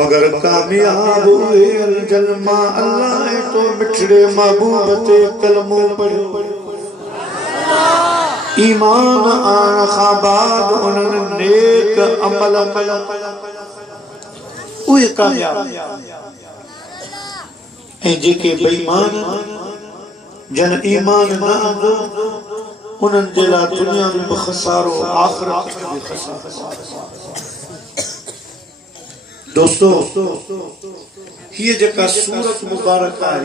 मगर कामयाब हुए अलजलमा अल्लाह तो मिठड़े महबूबते कलमों पढ़ो ईमान आन खाबाद उन्हनि नेक अमल कया उहे कामयाब ऐं जेके बेईमान जन ईमान न आंदो उन्हनि जे लाइ दुनिया में भी खसारो आखिरत में भी खसारो। दोस्तों ये जेका सूरत मुबारक है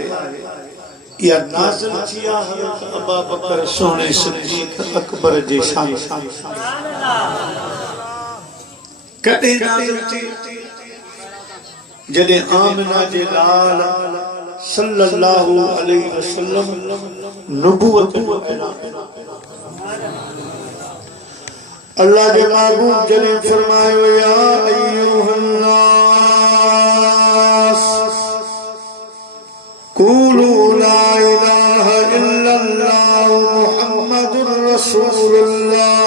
या नाज़िल थी हज़रत अबू बकर सोने सिद्दीक़ अकबर जे शान कदे नाज़िल थी जदे आमिना जे लाल सल्लल्लाहु अलैहि वसल्लम नबूवत जो ऐलान अल्लाह के महबूब जने फरमायो या अय्युहन नास कुलू ला इलाहा इल्लल्लाह मुहम्मदुर रसूलुल्लाह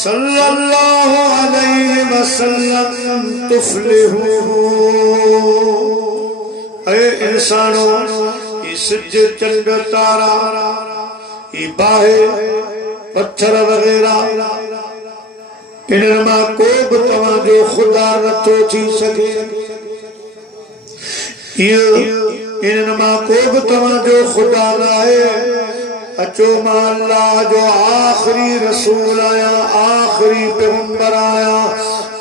सल्लल्लाहु अलैहि वसल्लम तुफ्लिहू। ऐ इंसानों इस चंद तारा बाहे पत्थर वगैरह इनमां को भी तव्हांजो खुदा नथो थी सके इनमां को भी तव्हांजो खुदा न आहे। अचो मां अल्लाह जो आखिरी रसूल आया आखिरी पैगंबर आया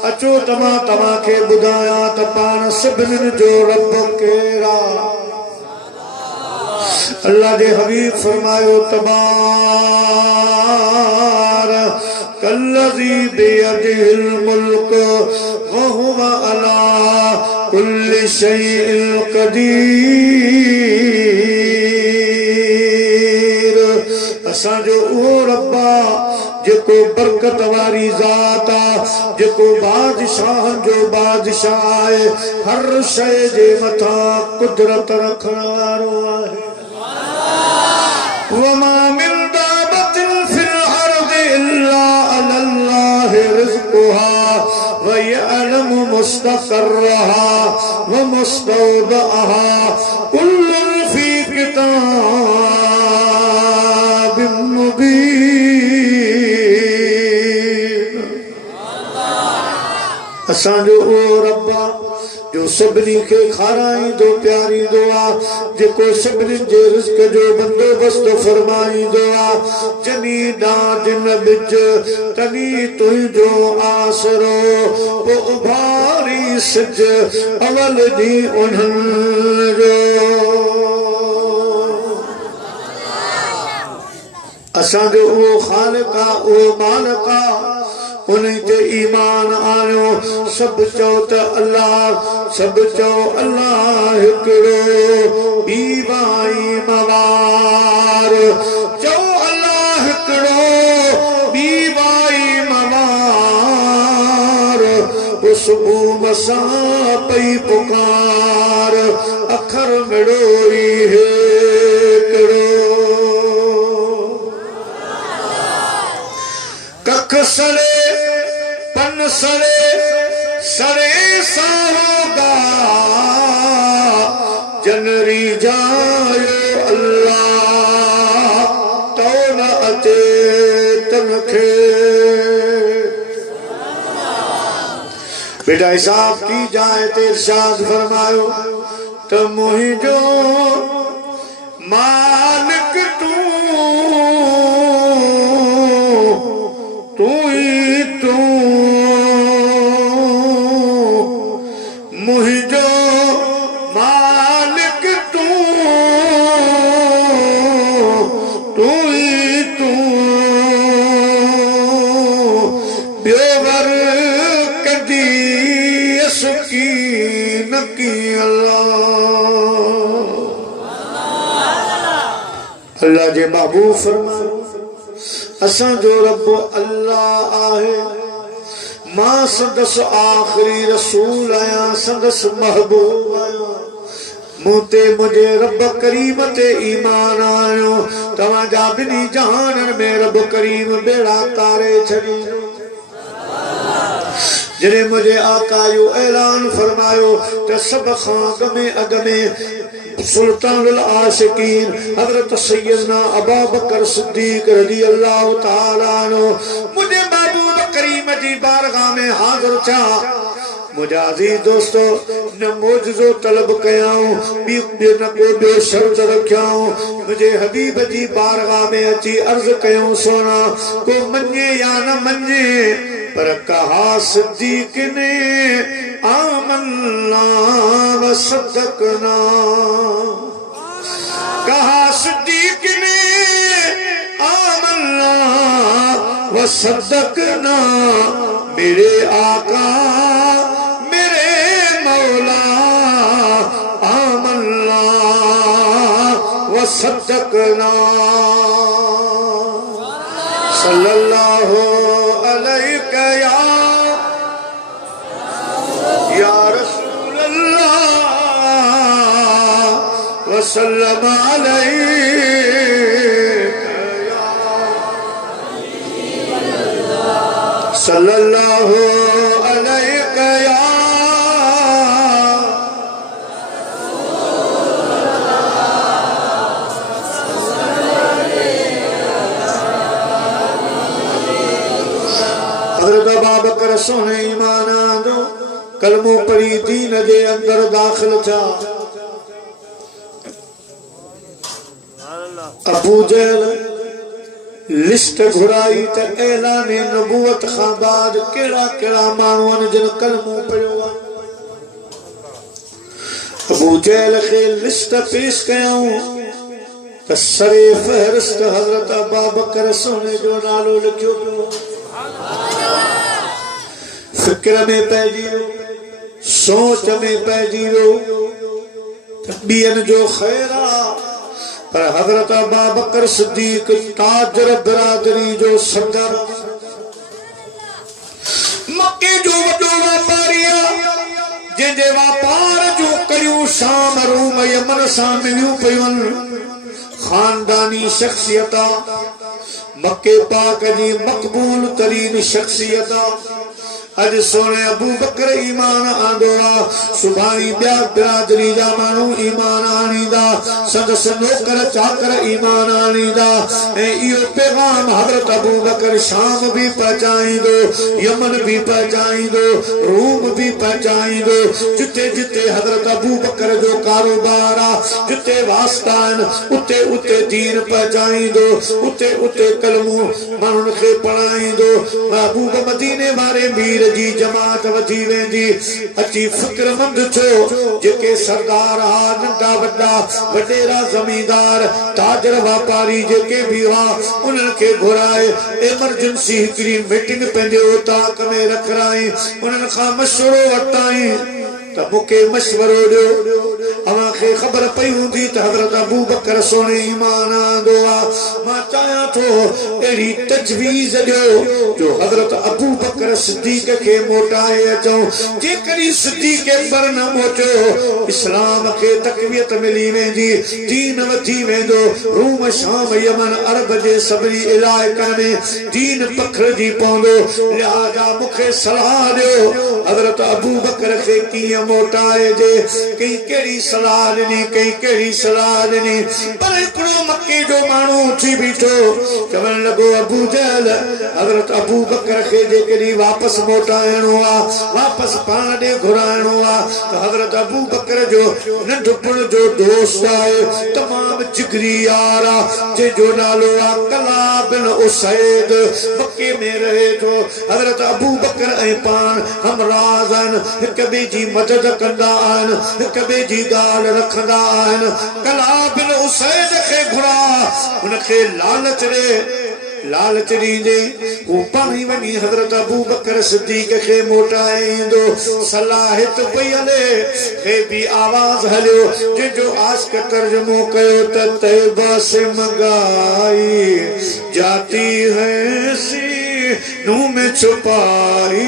अचो तव्हां खे ॿुधायां त पाण सभिनीनि जो रब केरा। अल्लाह दे हबीब फरमायो तबारकल्लज़ी बियदिहिल मुल्क व हुवा अला कुल्लि शैइन क़दीर। असांजो उहो रब्बा जेको बरकत वारी ज़ात आ जेको बादशाह जो बादशाह आहे हर शइ जे मथां कुदरत रखण वारो आहे। वमा मिन दाबतिन फिल अर्दि इल्ला अलल्लाहि रिज़्क़ुहा व यअलमु मुस्तक़र्रहा व मुस्तौदअहा कुल्लुन फी किताबिन मुबीन। असांजो ओ रब्बा जो सभिनी खे खाराईंदो प्यारींदो आहे जेको सभिनी जे रिज़्क़ जो बंदोबस्त फरमाईंदो आहे। जनी दिन बिच तनी तुंहिंजो आसरो पोइ उभारी सिज अवल ॾींहुं उन्हनि जो। असांजो उहो ख़ालिक़ आहे उहो मालिक आहे उन्हीं ते ईमान आयो। सब चओ त अल्लाह सब चओ अल्लाह हिकिड़ो बीवाई मवार चओ अल्लाह हिकिड़ो बीवाई मवार। सुबुह मसां पई पुकार अखर मिड़ोई हिकिड़ो कख सड़े पन सड़े सड़े साहोगा जनरी जायो अल्लाह तो न अचे तनखे। बेटा हिसाब की जाए ते इरशाद फरमायो त मुहिंजो मालिक तू मुहिंजो मालिक तू ॿियो वर कदी असकी नकी अल्लाह जे महबूब फरमायो असांजो रब अल्लाह आहे। मां संदस आखिरी रसूल आया संदस महबूब आया मूं ते मुझे रब करीम ते ईमान आयो। तव्हांजा ॿिन्ही जहाननि में रब करीम बेड़ा तारे छॾी जने मुझे आका यो ऐलान फरमायो त सब खां में अगमे सुल्तानुल आशिकीन हजरत सैयदना अबू बकर सिद्दीक रज़ी अल्लाह तआला अन्हु मुझे महबूब करीम जी बारगाह में हाजिर था। मुझे अजीज दोस्तों न मोजो तलब कयाऊं न को शर्त रखियाऊं मुझे हबीब जी बारगाह में अची अर्ज कयूं सोना को मन्ने या न मन्ने पर कहा सिद्दीक ने आमन्ना व सद्दकना। कहा सिद्दीक ने आमन्ना व सद्दकना। मेरे आका सद्दकना सल्लल्लाहु अलैहि या रसूल अल्लाह व सल्लम अलैहि सल्लल्लाहु अलैहि बकर सोने ईमान आंदो कलमो पढ़ी दीन जे अंदर दाखिल था। अबू जहल लिस्ट घुराई त ऐलान नबूवत खां बाद केड़ा केड़ा माण्हुनि जिन कलमो पढ़ियो। अबू जहल खे लिस्ट पेश कयऊं त सरे फहरिस्त हजरत अबू बकर सोने जो नालो लिखियो पियो। फिक्र में पैजी सोच में पैजी ॿियनि जो ख़ैर पर हजरत अबू बकर सिद्दीक ताजर बिरादरी जो सदर मक्के जो वॾो वापारी जंहिंजे वापार जो करियूं शाम रूम यमन सां मिलियूं पियूं खानदानी शख्सियत मक्के पाक जी मक़बूल तरीन शख्सियत। अज सोने अबू बकर ईमान आंदो सुभाणी ॿिया बिरादरी जा माण्हू ईमान आणींदा संदसि नौकर चाकर ईमान आणींदा ऐं इहो पैगाम हज़रत अबू बकर शाम भी पहुचाईंदो यमन भी पहुचाईंदो रूम भी पहुचाईंदो। जिते जिते हज़रत अबू बकर जो कारोबार आहे जिते वास्ता आहिनि उते उते दीन पहुचाईंदो उते उते कलमो माण्हुनि खे पढ़ाईंदो। महबूब मदीने वारे मीर जी जमात वधी वेंदी अची फिक्रमंद थियो जेके सरदार हा नंढा वॾा वॾेरा ज़मींदार ताजर वापारी जेके भी हुआ उन्हनि खे घुराए एमरजेंसी हिकिड़ी मीटिंग पंहिंजे उताक में रखराई उन्हनि खां मशवरो वरिताई त मूंखे मशवरो ॾियो। अवां खे ख़बर पई हूंदी त हज़रत अबू बकर सोने ईमान आंदो आहे। मां चाहियां थो अहिड़ी तजवीज़ ॾियो जो हज़रत अबू बकर सिद्दीक खे मोटाए अचूं। जेकॾहिं सिद्दीक अकबर न मोटियो इस्लाम खे तक़वियत मिली वेंदी दीन वधी वेंदो रूम शाम यमन अरब जे सभिनी इलाइक़नि में दीन पखिड़िजी पवंदो। लिहाज़ा मूंखे सलाह ॾियो हज़रत अबू बकर खे कीअं मोटाए जे। कई कहिड़ी सलाह ॾिनी कई कहिड़ी सलाह ॾिनी पर हिकिड़ो मके जो माण्हू उथी बीठो चवण लॻो अबू जहल हज़रत अबू बकर खे जेकॾहिं वापसि मोटाइणो आहे वापसि पाण ॾे घुराइणो आहे त हज़रत अबू बकर जो नंढपण जो दोस्त आहे तमामु जिगरी यार आहे जंहिंजो नालो आहे कलाब बिन उसैद मके में रहे थो। हज़रत अबू बकर ऐं पाण हमराज़ आहिनि हिक ॿिए जी मदद कंदा आहिनि हिक ॿिए जी ॻाल्हि रखंदा आहिनि। कलाब बिन उसैद खे घुरा उनखे लालच ॾींदे हू पाण ई वञी हज़रत अबू बकर सिद्दीक खे मोटाए ईंदो। सलाहित पई हले हे बि आवाज़ हलियो जंहिंजो आशिक तर्जुमो कयो त तैबा से मंगाई जाती है सीनों में छुपाई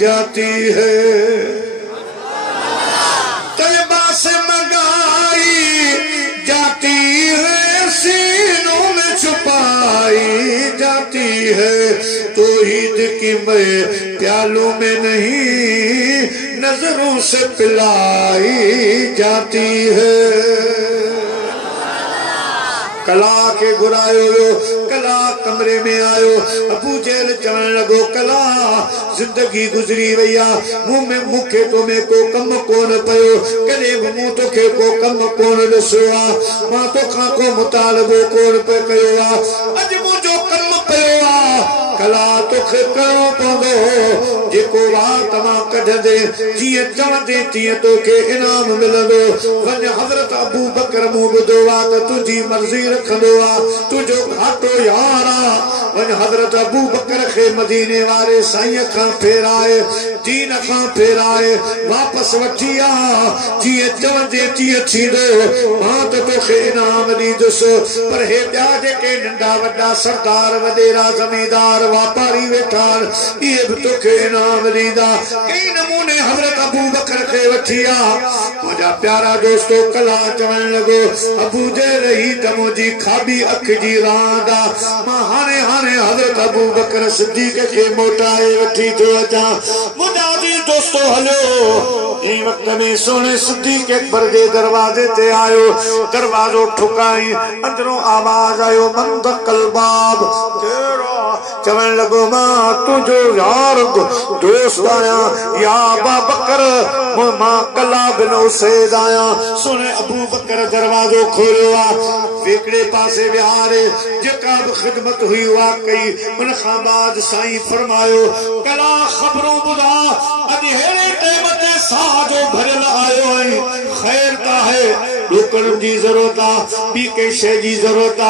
जाती है तैबा से मंगाई जाती है सीनों में छुपाई जाती जाती है, तौहीद की मैं प्यालों में नहीं नजरों से पिलाई जाती है। कला के घुरायो, कला कमरे में आयो, अबू जहल चवण लगो कला जिंदगी गुजरी वैया, मुंह में मुखे तो में को कम कोन पयो, कदे मुंह तो के को कम कोन दसया, मां तो खा को मुतालबो कोन पे कयो आ, अज मुझो कम पयो आ, कला तो खे करो पवंदो, जेको रात मां कढंदे जीअं चवंदे तीअं तोखे इनाम मिलंदो। वञ हज़रत अबू बकर मूं ॿुधो आ त तुंहिंजी मर्ज़ी रखंदो आ, तुंहिंजो घाटो यार आ। वञ हज़रत अबू बकर खे मदीने वारे साईं खां फेराए, दीन खां फेराए वापसि वठी आ, जीअं चवंदे तीअं थींदो, मां त तोखे इनाम ॾींदुसि। पर हे ॿिया जेके नंढा वॾा सरदार वॾेरा ज़मींदार वापारी वेठा इहे बि तोखे इनाम ॾींदा। कई नमूने हज़रत अबू बकर खे वठी आ। मुंहिंजा प्यारा दोस्तो कला चवण लॻो, अबू जहल ही त मुंहिंजी खाॿी अख जी रांद आ, मां हाणे हज़रत अबू बकर सिद्दीक़ खे मोटाए वठी थो अचां। मुंहिंजा अज़ीज़ दोस्तो हलियो, इन वक़्त में सोने सिद्दीक़ अकबर जे दरवाज़े ते आयो, दरवाज़ो ठुकाई, अंदरों आवाज़ आयो, मन दक़ल बाब, चवण लॻो मां तुंहिंजो यार दोस्त आहियां, या अबा बकर मां कला बिन उसैद आहियां। सुने अबू बकर दरवाज़ो खोलियो आ, वेकड़े पासे विहारे जेका बि ख़िदमत हुई उहा कई। उन खां बाद साईं फरमायो, कला ख़बरूं ॿुधा, अॼु अहिड़े टाइम ते साह जो भरियल आयो आहे, ख़ैर त आहे, ॾोकड़ जी ज़रूरत आ, ॿी कंहिं शइ जी ज़रूरत आ।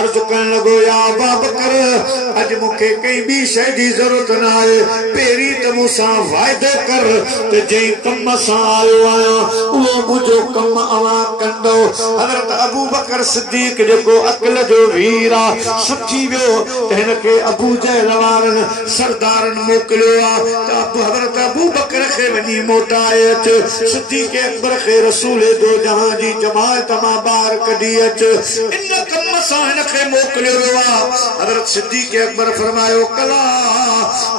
अर्ज़ करण लॻो, या अबा बकर अॼु मूंखे कंहिं ॿी शइ जी ज़रूरत न आहे, पहिरीं त मूंसां वाइदो कर त जंहिं कम सां आयो आहियां उहो मुंहिंजो कम अवां कंदो। हज़रत अबू बकर सिद्दीक़ जेको अक़ल जो वीर आ, सम्झी वियो त हिन खे अबू जहल वारनि सरदारनि मोकिलियो आ त हज़रत अबू बकर खे वञी मोटाए अच, सिद्दीक़ अकबर खे रसूल दो जहां जी जमायत मां ॿाहिरि कढी अच, इन कम सां हिन खे मोकिलियो वियो आ। हज़रत सिद्दीक़ अकबर फरमायो, कला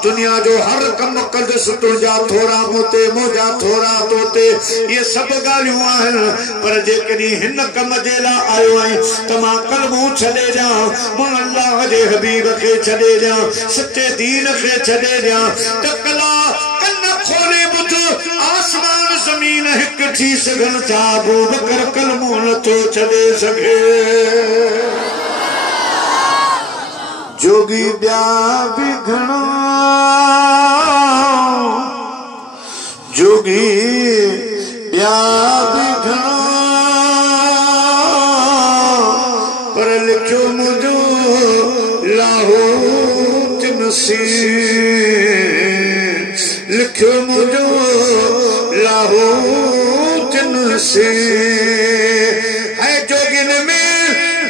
दुनिया जो हर कम कंदुसि, तुंहिंजा थोरा मूंते, मुंहिंजा थोरा तोते, इहे सभु ॻाल्हियूं आहिनि, पर जेकॾहिं हिन कम जे लाइ आयो आहीं त मां कलमूं छॾे ॾियां, मां अल्लाह जे हबीब खे छॾे ॾियां, सचे दीन खे छॾे ॾियां। त कला कन खोले ॿुध, आसमान ज़मीन हिकु थी सघनि था, अबू बकर कलमूं नथो छॾे सघे। जोगी ॿिया बि घणा, जोगी ॿिया बि घणा, पर लिखियो मुंहिंजो लाहौर नसीब, लिखियो मुंहिंजो लाहौर नसीब। है जोगिन में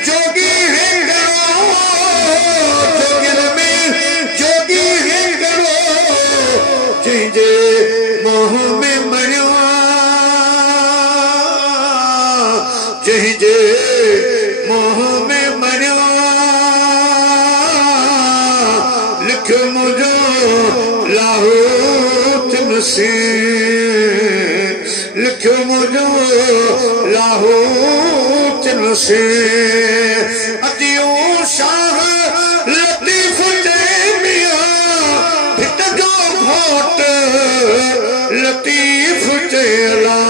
जोगी है करो, जोगिन में जोगी है करो, जंहिंजे मोह में मरियो, जंहिंजे मोह में मरियो, लिखियो मुंहिंजो लाहौर नसीब, लिखियो मुंहिंजो लाहौर नसीब। अदियो शाह लतीफ जे मियां भिट जो घोट, लतीफ जे अला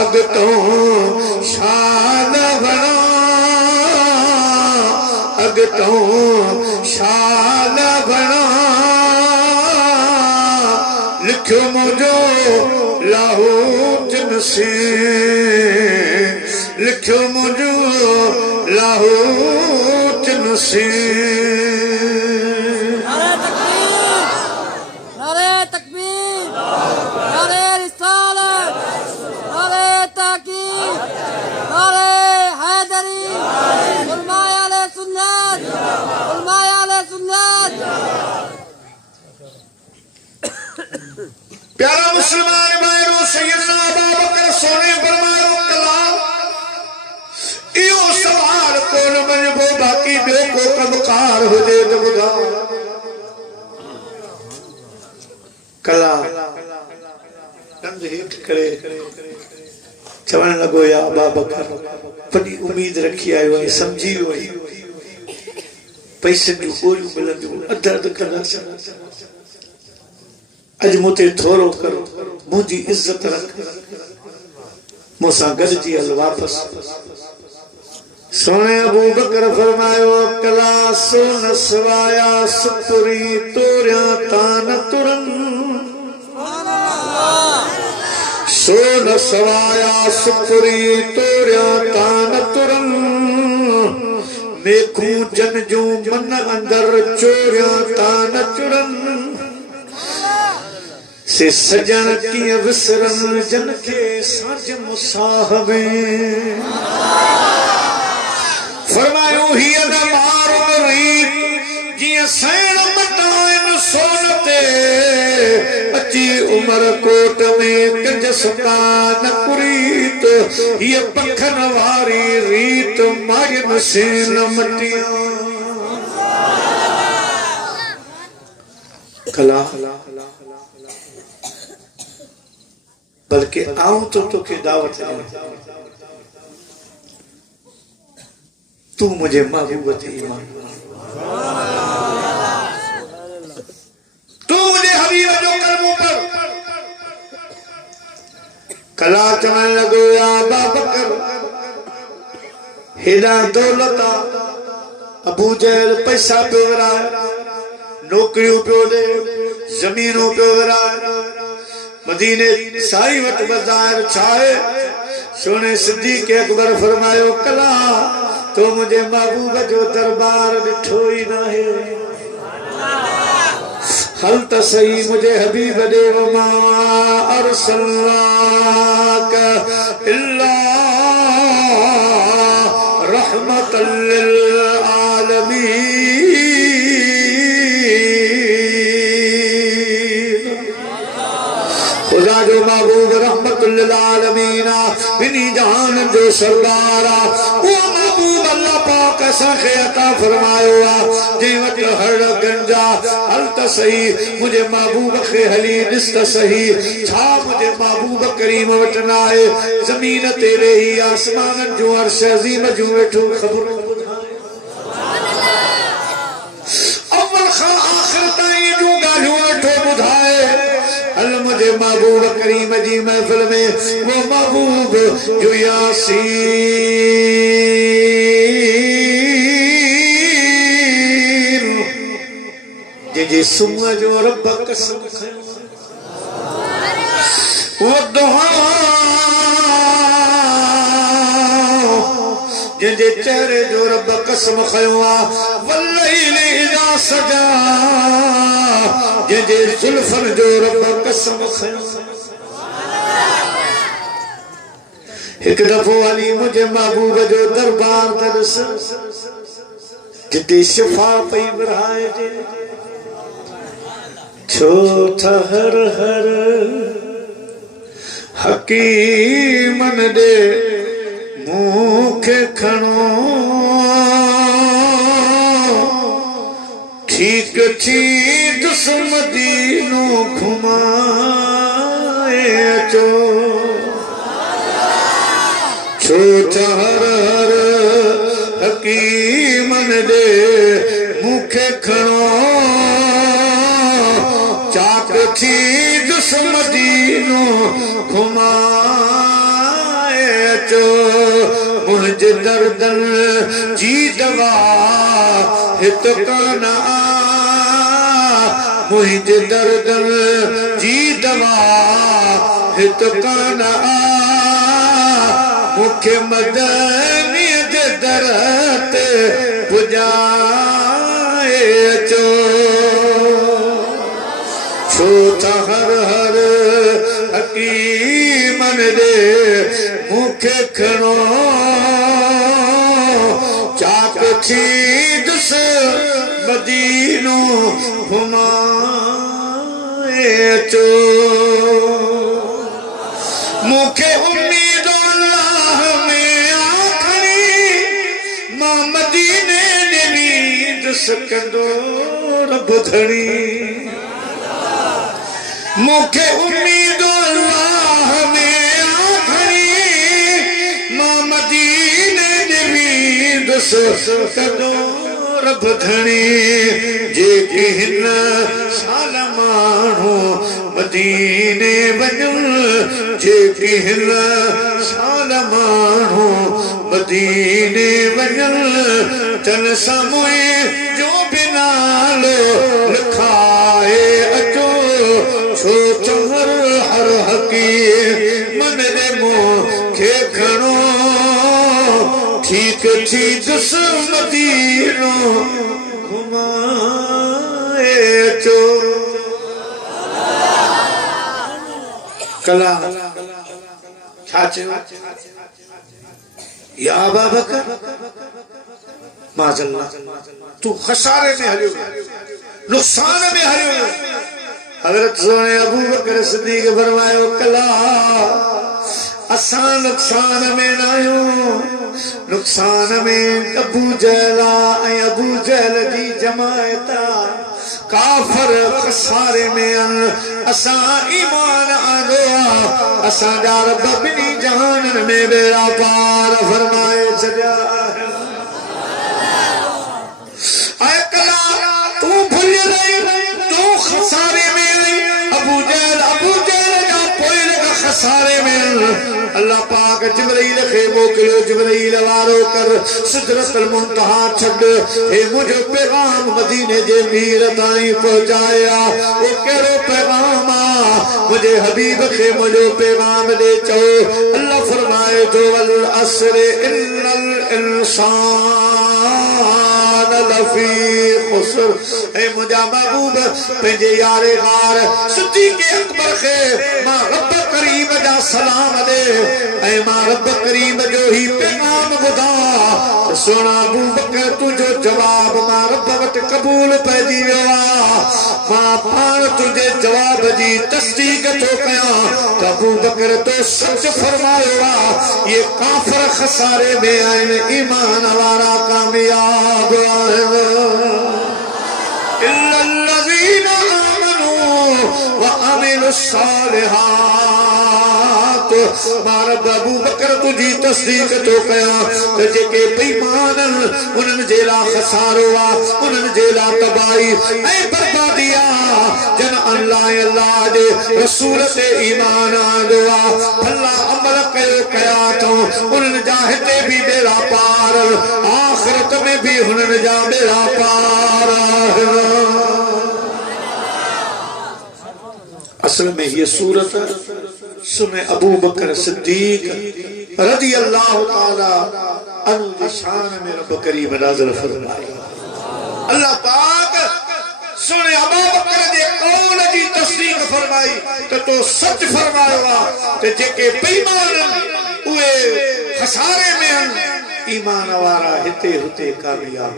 अॻितो शान बणा, अॻितो शान बणा, लिखियो मुंहिंजो लाहौर नसीब, लिखियो मुंहिंजो लाहौर नसीब। नारे तकबीर, नारे तकबीर, नारे रिसालत, नारे ताकीद, नारे हैदरी, उलमाए आले सुन्नत, उलमाए आले सुन्नत। प्यारा मुसलमान भाइयों, सैयदना अबू बकर सोने फरमायो, कला इहो सवाल कोन मनबो, बाक़ी ॿियो को कमकार हुजे त ॿुधायो। कला ॾंद हेठि करे चवण लॻो या अबा बकर वॾी उम्मीद रखी आयो आहे, सम्झी वियो आहे पैसे जूं गोरियूं मिलंदियूं, अध अध कंदासीं, अॼु मूं ते थोरो करो, मुंहिंजी इज़त रख, मूंसां गॾिजी हल वापसि। सोने अबू बकर फरमायो कला सोन सवाया सुपुरी तोरिया तान तुरन, सोन सवाया सुपुरी तोरिया तान तुरन, मेखू जन जूं मन अंदर चोरिया तान चुरन, से सजन कीअं विसरन जन खे साझ मुसाह में। फरमायो हीअ न मार रीत जीअं सैण मटाइन सोन ते, अची उमर कोट में कंज सुकान कुरीत, हीअ पखन वारी रीत मायन से न मटिया। कला बल्कि आऊं तो तोखे दावत ॾियां, तू मुझे महबूब ते ईमान, तू मुझे हबीब जो कलमो पर। कला चवण लॻो या अबा बकर हेॾा दौलत अबू जहल पैसा पियो विराए, नौकरियूं पियो ॾे, ज़मीनूं पियो विराए, मदीने साई वटि बाज़ार छाए। सोने सिद्दीक़ अकबर फरमायो कला तो मुझे महबूब जो दरबार ॾिठो ई न है, हल त सही मुझे हबीब दे वमा अरसलनाक इल्ला रहमतल लिल आलमीन। खुदा जो महबूब रहमतुल लिल आलमीन, बिनी जहान जो सरदारा, वो महबूब अल्लाह पाक असांखे अता फरमायो आहे, जे वटि हर गंजा हल त सही मुझे महबूब खे हली ॾिस त सही, छा मुझे महबूब करीम वटि न आहे, ज़मीन ते वेही आसमाननि जूं अर्श अज़ीम जूं वेठो ख़बर ॿुधाए, अव्वल खां आख़िर ताईं जूं ॻाल्हियूं वेठो ॿुधाए। हल मुझे महबूब करीम जी महफ़िल में वो महबूब जो यासीन जे सुबह जो रब कसम खयो, वो दुआ जे चेहरे जो रब कसम खयो आहे, वल्लैल इज़ा सजा जे ज़ुल्फन जो रब कसम खयो। एक दफ़ो अली मुझे महबूब जो दरबार त ॾिस, जिते शिफा पई विरहाइजे, छो त हर हर हकीमन दे मूंखे खणो, ठीक थी दुश्मदीनो घुमाए अचो, छो त हर हर हकीमन दे मूंखे खणो, चाक थी दुश्मदीनो घुमाए अचो, मुंहिंजे दर्दन जी दवा हित कान आ, मुंहिंजे दर्दन जी दवा हित कान आ, मूंखे मदनीअ जे दर ते पुॼाए अचो, छो त हर हर हकीमन दे मूंखे खणो, चाक थी दुश्मदीनो घुमाए अचो, मूंखे उम्मीद अल्लाह में आखणी, मां मदीने सकंदो रब धणी मुखे उम्मीद अल्लाह में आखरी मां मदीने देवी दस सकंदो रब धणी जे हिन साल माण्हू मदीने वञण जे हिन साल माण्हू मदीने वञण तन सामुए जो बिनालो लिखाए अचो छो चमर हर हकी मन रे मुंह खे खणो ठीक थी दुस मदीनो घुमाए अचो कला या अबा बकर माजल्ला तू खसारे में हरियो नुकसान में हरियो हजरत सोने अबू बकर सिद्दीक फरमायो कला असा नुकसान में ना आयो नुकसान में अबू जहला अबू जहल जी जमायता काफर खसारे में असा ईमान आंदो असा जा रब बिनी जहान में बेड़ा पार फरमाए छया आए कला तू भूल गई तू खसारे में अबू जहल जा पोइल का खसारे में अल्लाह पाक जिब्राइल खे मोकिलियो जिब्राइल वारो कर सिदरतुल मुंतहा छड़ हे मुझे पैगाम मदीने जे मीर ताईं पहुंचाया वो केरो पैगाम मुझे हबीब खे मुझे पैगाम दे चो अल्लाह फरमाए जो वल अस्र इन्नल इंसान लफी खुस्र हे मुझा महबूब पंहिंजे यारे गार सिद्दीक़ अकबर खे मां रब करीम जा सलाम दे ऐ मां रब करीम जो ही पैगाम बुधा सोना अबू बकर तुझो जवाब मां रब वट कबूल पैजी वियो मां पाण तुझे जवाब जी तस्दीक तो कया अबू बकर तो सच फरमायो ये काफिर खसारे में आइन ईमान वारा कामयाब इल्लल्लज़ीना आमनू व अमिलुस्सालिहात मार अबू बकर तुझी तस्दीक तो कया त जेके बेईमान उन्हनि जे ला खसारो उन्हनि जे ला तबाही ऐं बर्बादी जन अल्लाह जे रसूल ते ईमान आंदो भला अमल कया तो उन्हनि जा हिते भी बेड़ा पार आखिरत में भी उन्हनि जा बेड़ा पार असल में ये सूरत सुने अबू बकर सिद्दीक रज़ी अल्लाह ताला अन्हु की शान में रब करीम नाज़िल फरमाई अल्लाह पाक सुने अबू बकर दे कौल जी तस्दीक फरमाई तो सच फरमायो ते जेके बेईमान उए खसारे में ईमान वारा हिते हुते कामयाब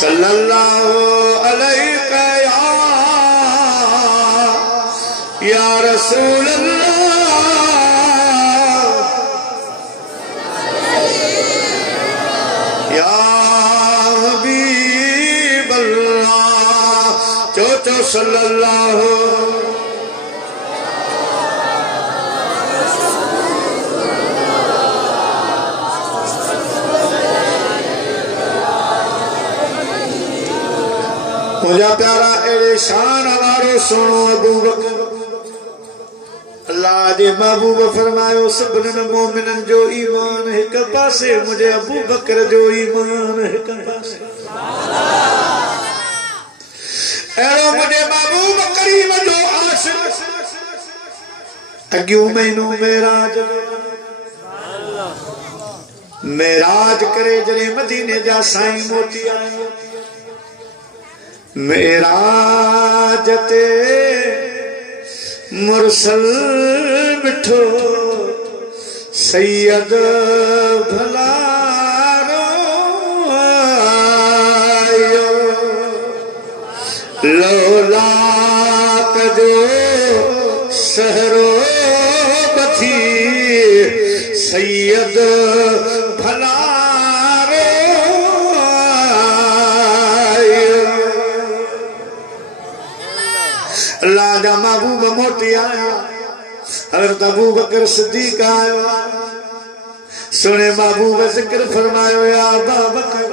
सल्लल्लाहु अलैहि या रसूल अल्लाह या हबीब अल्लाह चो सल्लल्लाहु मुझा प्यारा एड़े शान वारो सुनो अबू बकर अल्लाह दे महबूब फरमायो सभिनी मोमिनन जो ईमान एक पासे मुझे अबू बकर जो ईमान एक पासे एड़ो मुझे महबूब करीम जो आशिक अगियो महीनो मेराज करे जरे मदीने जा साईं मोती आयो मेराज ते मुरसल मिठो सैयद भलारो आयो लौला कजो सहरो बथी सैयद भलारो अल्लाह दा महबूब मोटी आया हज़रत अबू बकर सिद्दीक आया सुने महबूब जिक्र फरमायो या अबा बकर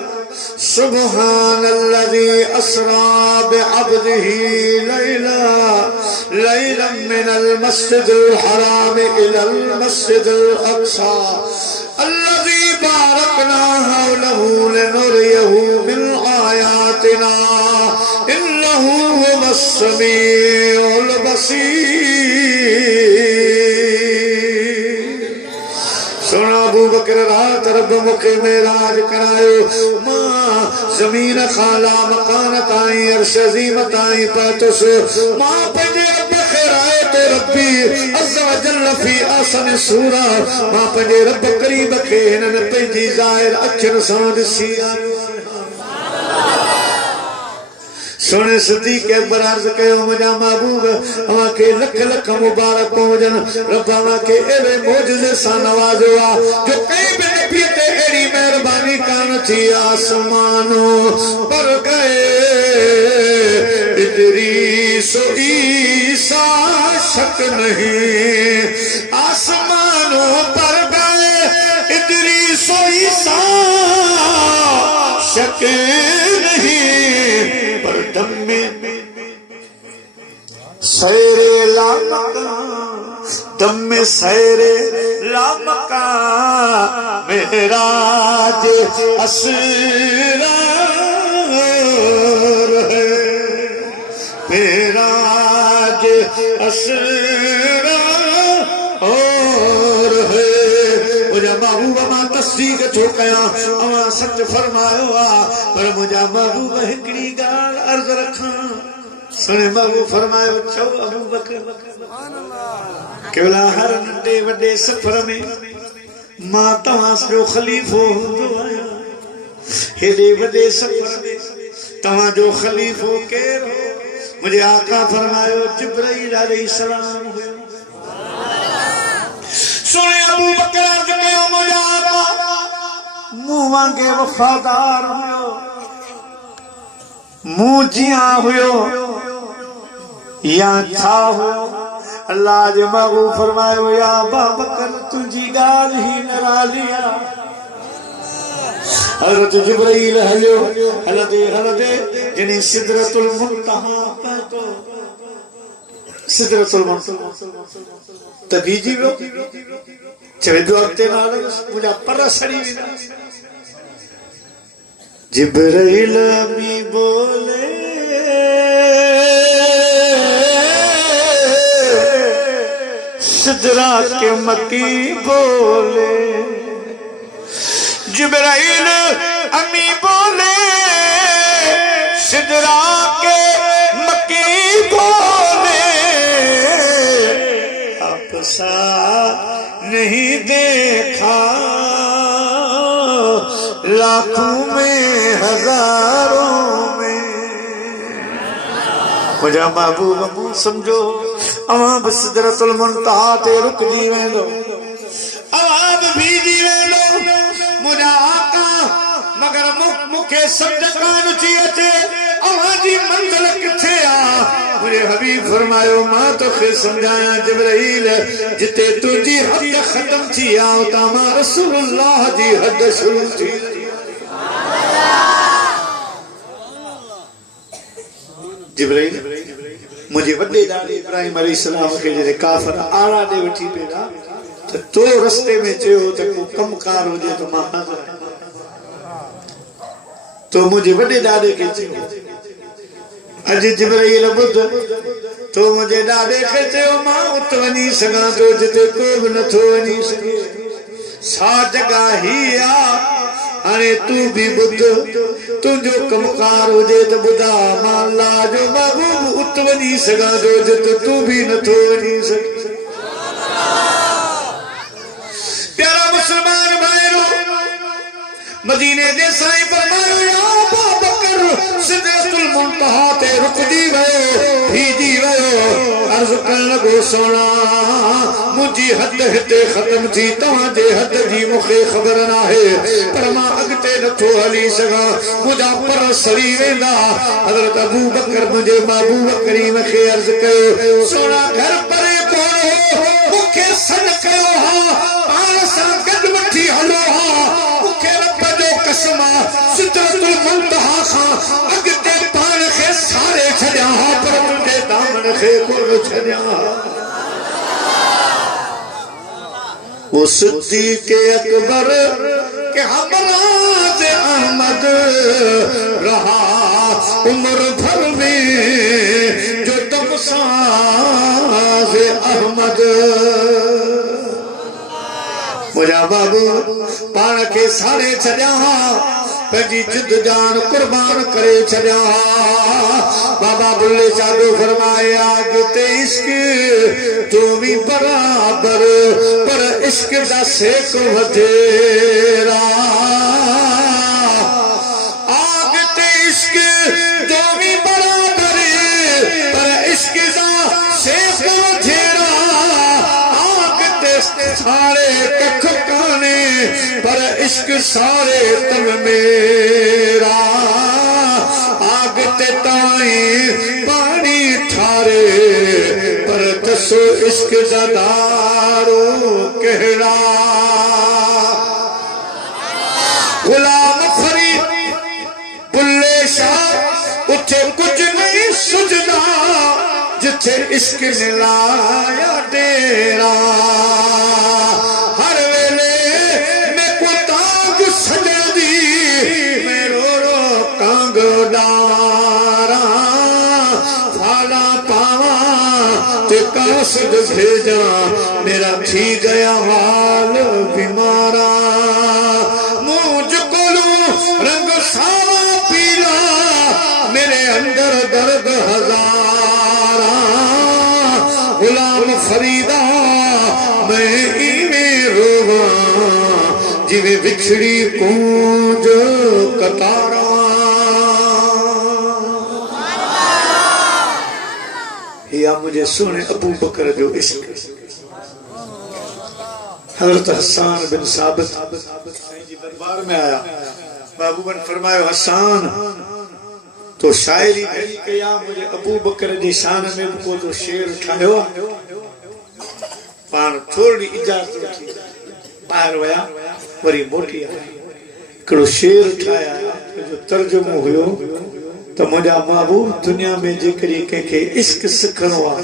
सुब्हानल्लज़ी अस्रा बिअब्दिही लैलन मिनल मस्जिदिल हराम इलल मस्जिदिल अक़सा अल्लज़ी बारकना हौलहू लिनुरियहू मिन आयातिना इन्नहू हुवस समीउल बसीर। सुना अबू बकर रात रब मुखे मेराज करायो मां जमीन खाला मकान ताई अर्श अजीम ताई पातुस मां पंजे रब खैराए तो रब्बी अज़्ज़ व जल्ल फी आसन सूरा मां पंजे रब करीब खे हिनन पंजी ज़ाहिर अखिन सां ॾिसी सुने सिद्दीक़ अकबर अर्ज़ कयो मुंहिंजा महबूब अवां खे लख लख मुबारक हुजन रब अवां खे अहिड़े मौजज़े सां नवाज़ो आहे जो कंहिं बि नबी ते अहिड़ी महिरबानी कान थी आसमानो पर गए इदरीस ईसा शक नहीं आसमानो पर गए इदरीस ईसा शक नहीं पर दम में सैरे लामका दम में सैरे लामका मेराज असरार है मेराज असरार है मुझा महबूब मां तस्दीक छो कयां अवां सच फरमायो आ पर मुझा महबूब हिकड़ी गाल अर्ज रखां सुने महबूब फरमायो चो अबू बकर केवला हर नंढे वॾे सफ़र में मां तव्हां जो खलीफ़ो हूंदो आहियां हेॾे वॾे सफ़र में तव्हां जो खलीफ़ो केरु हो मुझे आका फरमायो जिब्राईल अलैहिस्सलाम हुयो सुने अबू बकर अर्ज कयो मुझा आका मुंह वांगे वफादार हुयो मुंह जियां हुयो या छा हुयो अल्लाह जे महबूब फरमायो या अबा बकर तुझी गाल ही निराली आ हज़रत जिब्राईल हलियो हलदे हलदे जिने सिदरतुल मुंतहा पहुंचो सिदरतुल मुंतहा तभी जीवो चवे दो हफ्ते नाल मुझा पर सड़ी विदा जिब्राईल अमी बोले सिदरा के मकी बोले जिब्राईल अमी बोले सिदरा के मकी बोले आपसा नहीं देखा लाखों में हजारों में मुझा महबूब मुंह समझो अवां बि सिदरतुल मुंतहा ते रुकजी वेंदो अवां बि भीजी वेंदो मुझा आका मगर मूंखे सम्झ कान थी अचे अवां जी मंज़िल किथे आ मुझे हबीब फरमायो मां तोखे समझाया जिब्राईल जिते तुंहिंजी हद ख़त्म थी आ उतां मां रसूलुल्लाह जी हद शुरू थी जिब्राईल मुझे वॾे ॾाॾे इब्राहिम अलैहिस्सलाम खे जॾहिं काफ़िर आड़ा ॾे वठी पेड़ा त तो रस्ते में चयो त को कमकार हुजे त मां हाज़िर आहियां तो मुझे वॾे ॾाॾे खे चयो अॼु जिब्राईल ॿुध तो मुझे ॾाॾे खे चयो मां उत वञी सघां थो जिते को बि नथो वञी सघे सा जॻह ही आ हाणे तू भी ॿुध तुंहिंजो कमकार हुजे त ॿुधा मां अल्लाह जो महबूब उत वञी सघां थो जिते तू भी नथो वञी सघे प्यारा मुसलमान भाइरो मदीने दे साईं फरमायो या अबू बकर सिदरतुल मुंतहा ते रुकजी वियो भीजी वियो अर्ज़ करण लॻो सोना मुंहिंजी हद हिते ख़त्म थी तव्हांजे हद जी मूंखे ख़बर नाहे पर मां अॻिते नथो हली सगा मुझा पर सड़ी वेंदा हजरत अबू बकर मुझे महबूब करीम के अर्ज कयो सोना घर परे कौन हो मुखे सन कयो हा पान सा गड वठी हलो हा मुखे रब जो कसम सिदरतुल मुंतहा खां अगते पान के सारे छड्या हा पर तुझे दामन के कोन छड्या वो सिद्दीक़ अकबर के हमराज अहमद रहा उम्र भर में जो तुम साज अहमद मुझा बाबू पान के सारे छड्या पंहिंजी जिद जान कुर्बान करे छड्या बाबा बुल्ले शाह फरमाए अॻिते इश्क तू भी बराबर पर इश्क दा सेक वधेरा अॻिते इश्क तू भी बराबर पर इश्क दा सेक वधेरा अॻिते सारे कख काने पर इश्क सारे तम मेरा आगते ताई पानी ठारे पर दसो इश्क दा दारो कहड़ा गुलाम फरीद बुल्ले शाह उठे कुछ नहीं सुझदा जिथे इश्क ने लाया डेरा हर वेले मैं को तांग सजदी मैं रो रो कांग डारा फाला पावा ते कासद भेजा मेरा थी गया हाल बीमारा मुझ कोलो रंग सावा पीला मेरे अंदर दर्द हजारा गुलाम फरीदा मैं इवें रोवा जिवे बिछड़ी कूंज कतारा या मुझे सुने अबू बकर जो इश्क हजरत हसन बिन साबित जी दरबार में आया बाबू बन फरमायो हसन तो शायरी कही कि या मुझे अबू बकर जी शान में को तो शेर ठायो पान थोड़ी इजाजत थी बाहर वया वरी मोटी कड़ो शेर ठाया जो तर्जुमो हुयो तो मुझा महबूब दुनिया में जेकरी के इश्क सिखणो आ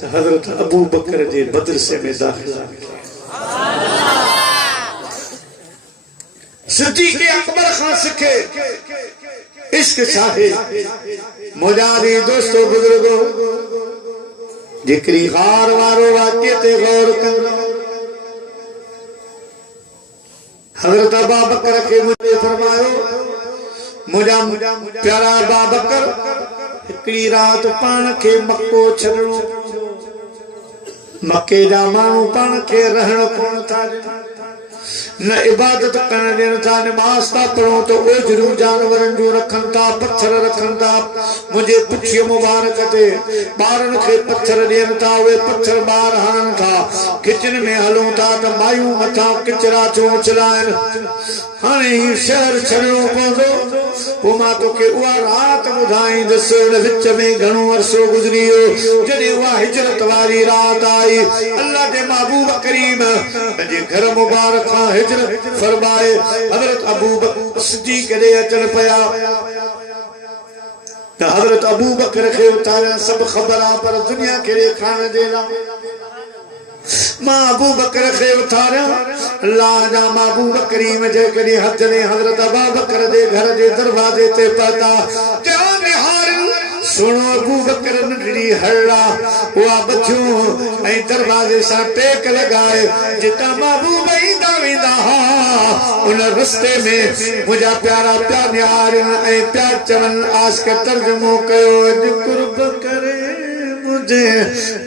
तो हजरत अबू बकर जे मदरसे में दाखिला सिद्दीक़ अकबर खां सिखे इश्क चाहे मुजारी दोस्तों बुजुर्गो जिक्री हार वारो वाक्य ते गौर करना हजरत अबू बकर के मुझे फरमायो मुझा प्यारा अबू बकर हिकड़ी रात पान के मक्को छड़नो मक्के जा मानू पान के रहण कोन था न इबादत करने देन था नमाज ता पढ़ो तो ओ जरूर जानवरन जो रखन था पत्थर रखन था मुझे पुछियो मुबारक ते बारन के पत्थर देन था वे पत्थर बार हन था किचन में हलो था तो मायू मथा किचरा चो चलाइन हाने ही शहर छड़ो पौंदो वो मां तो के उआ रात बुधाई दसो विच में घणो अरसो गुजरियो जने उआ हिजरत वाली रात आई अल्लाह दे महबूब करीम जे घर मुबारक हिजरत फरमाए हजरत अबू बकर सिद्दीक़ दे अचन पया तो हजरत अबू बकर के उतारे सब खबर आ पर दुनिया के खाने देला मां अबू बकर के उतारे अल्लाह दा महबूब करीम जे करी हज ने हजरत अबू बकर दे घर दे दरवाजे ते पता जान हार सुनो अबू बकर नडड़ी हल्ला हुआ बच्चों ऐ दरवाजे सा टेक लगाए जिता महबूब इंदा विंदा उन रस्ते में मुझा प्यारा प्यार ऐ प्यार चवन आस के तर्जुमो कयो अज कुर्ब करे मुझे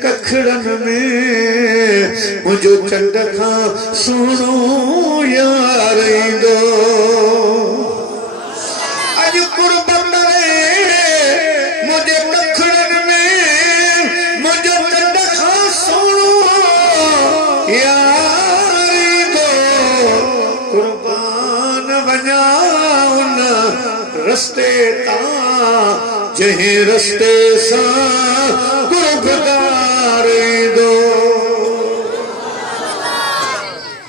कखड़न में मुझो चंड खां सुनो यार इंदो अज कुर्ब करे मुझे कखड़न में मुझो चंड खां सुनो यार इंदो कुर्बान बना जहीं रस्ते सा गुरबगारे दो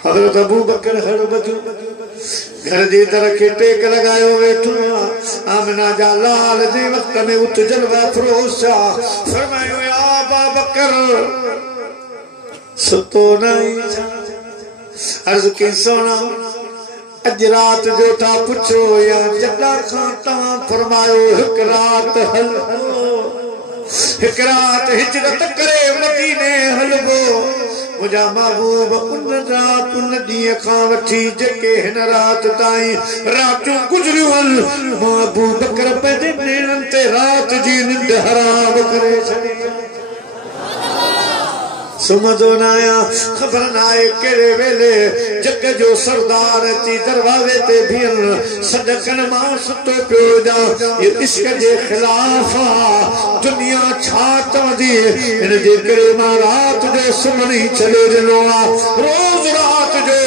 हज़रत अबू बकर हर बजू घर जी तरह के टेक लगायो वेठो आमना जा लाल जे वक्त में उठ जलवा फरोशा फरमायो या अबा बकर सुतो नहीं अर्ज की सोना अज रात जो था पुछो या जटा खां तव्हां फरमायो हिक रात हलबो हिक रात हिजरत करे मदीने हलबो मुझा महबूब उन रात उन ॾींहं खां वठी जेके हिन रात ताईं रातूं गुज़रियूं महबूब बकर पंहिंजे नेणनि ते रात जी निंड हराम करे छॾी सुमदो नाया खबर नाए केड़े वेले जग जो सरदार अची दरवाजे ते बीहन सदकन मां सुतो पियो जा ये इश्क जे खिलाफ दुनिया छा चवंदी इन जे करे मां रात जो सुमणी छॾे ॾिनो रोज रात जो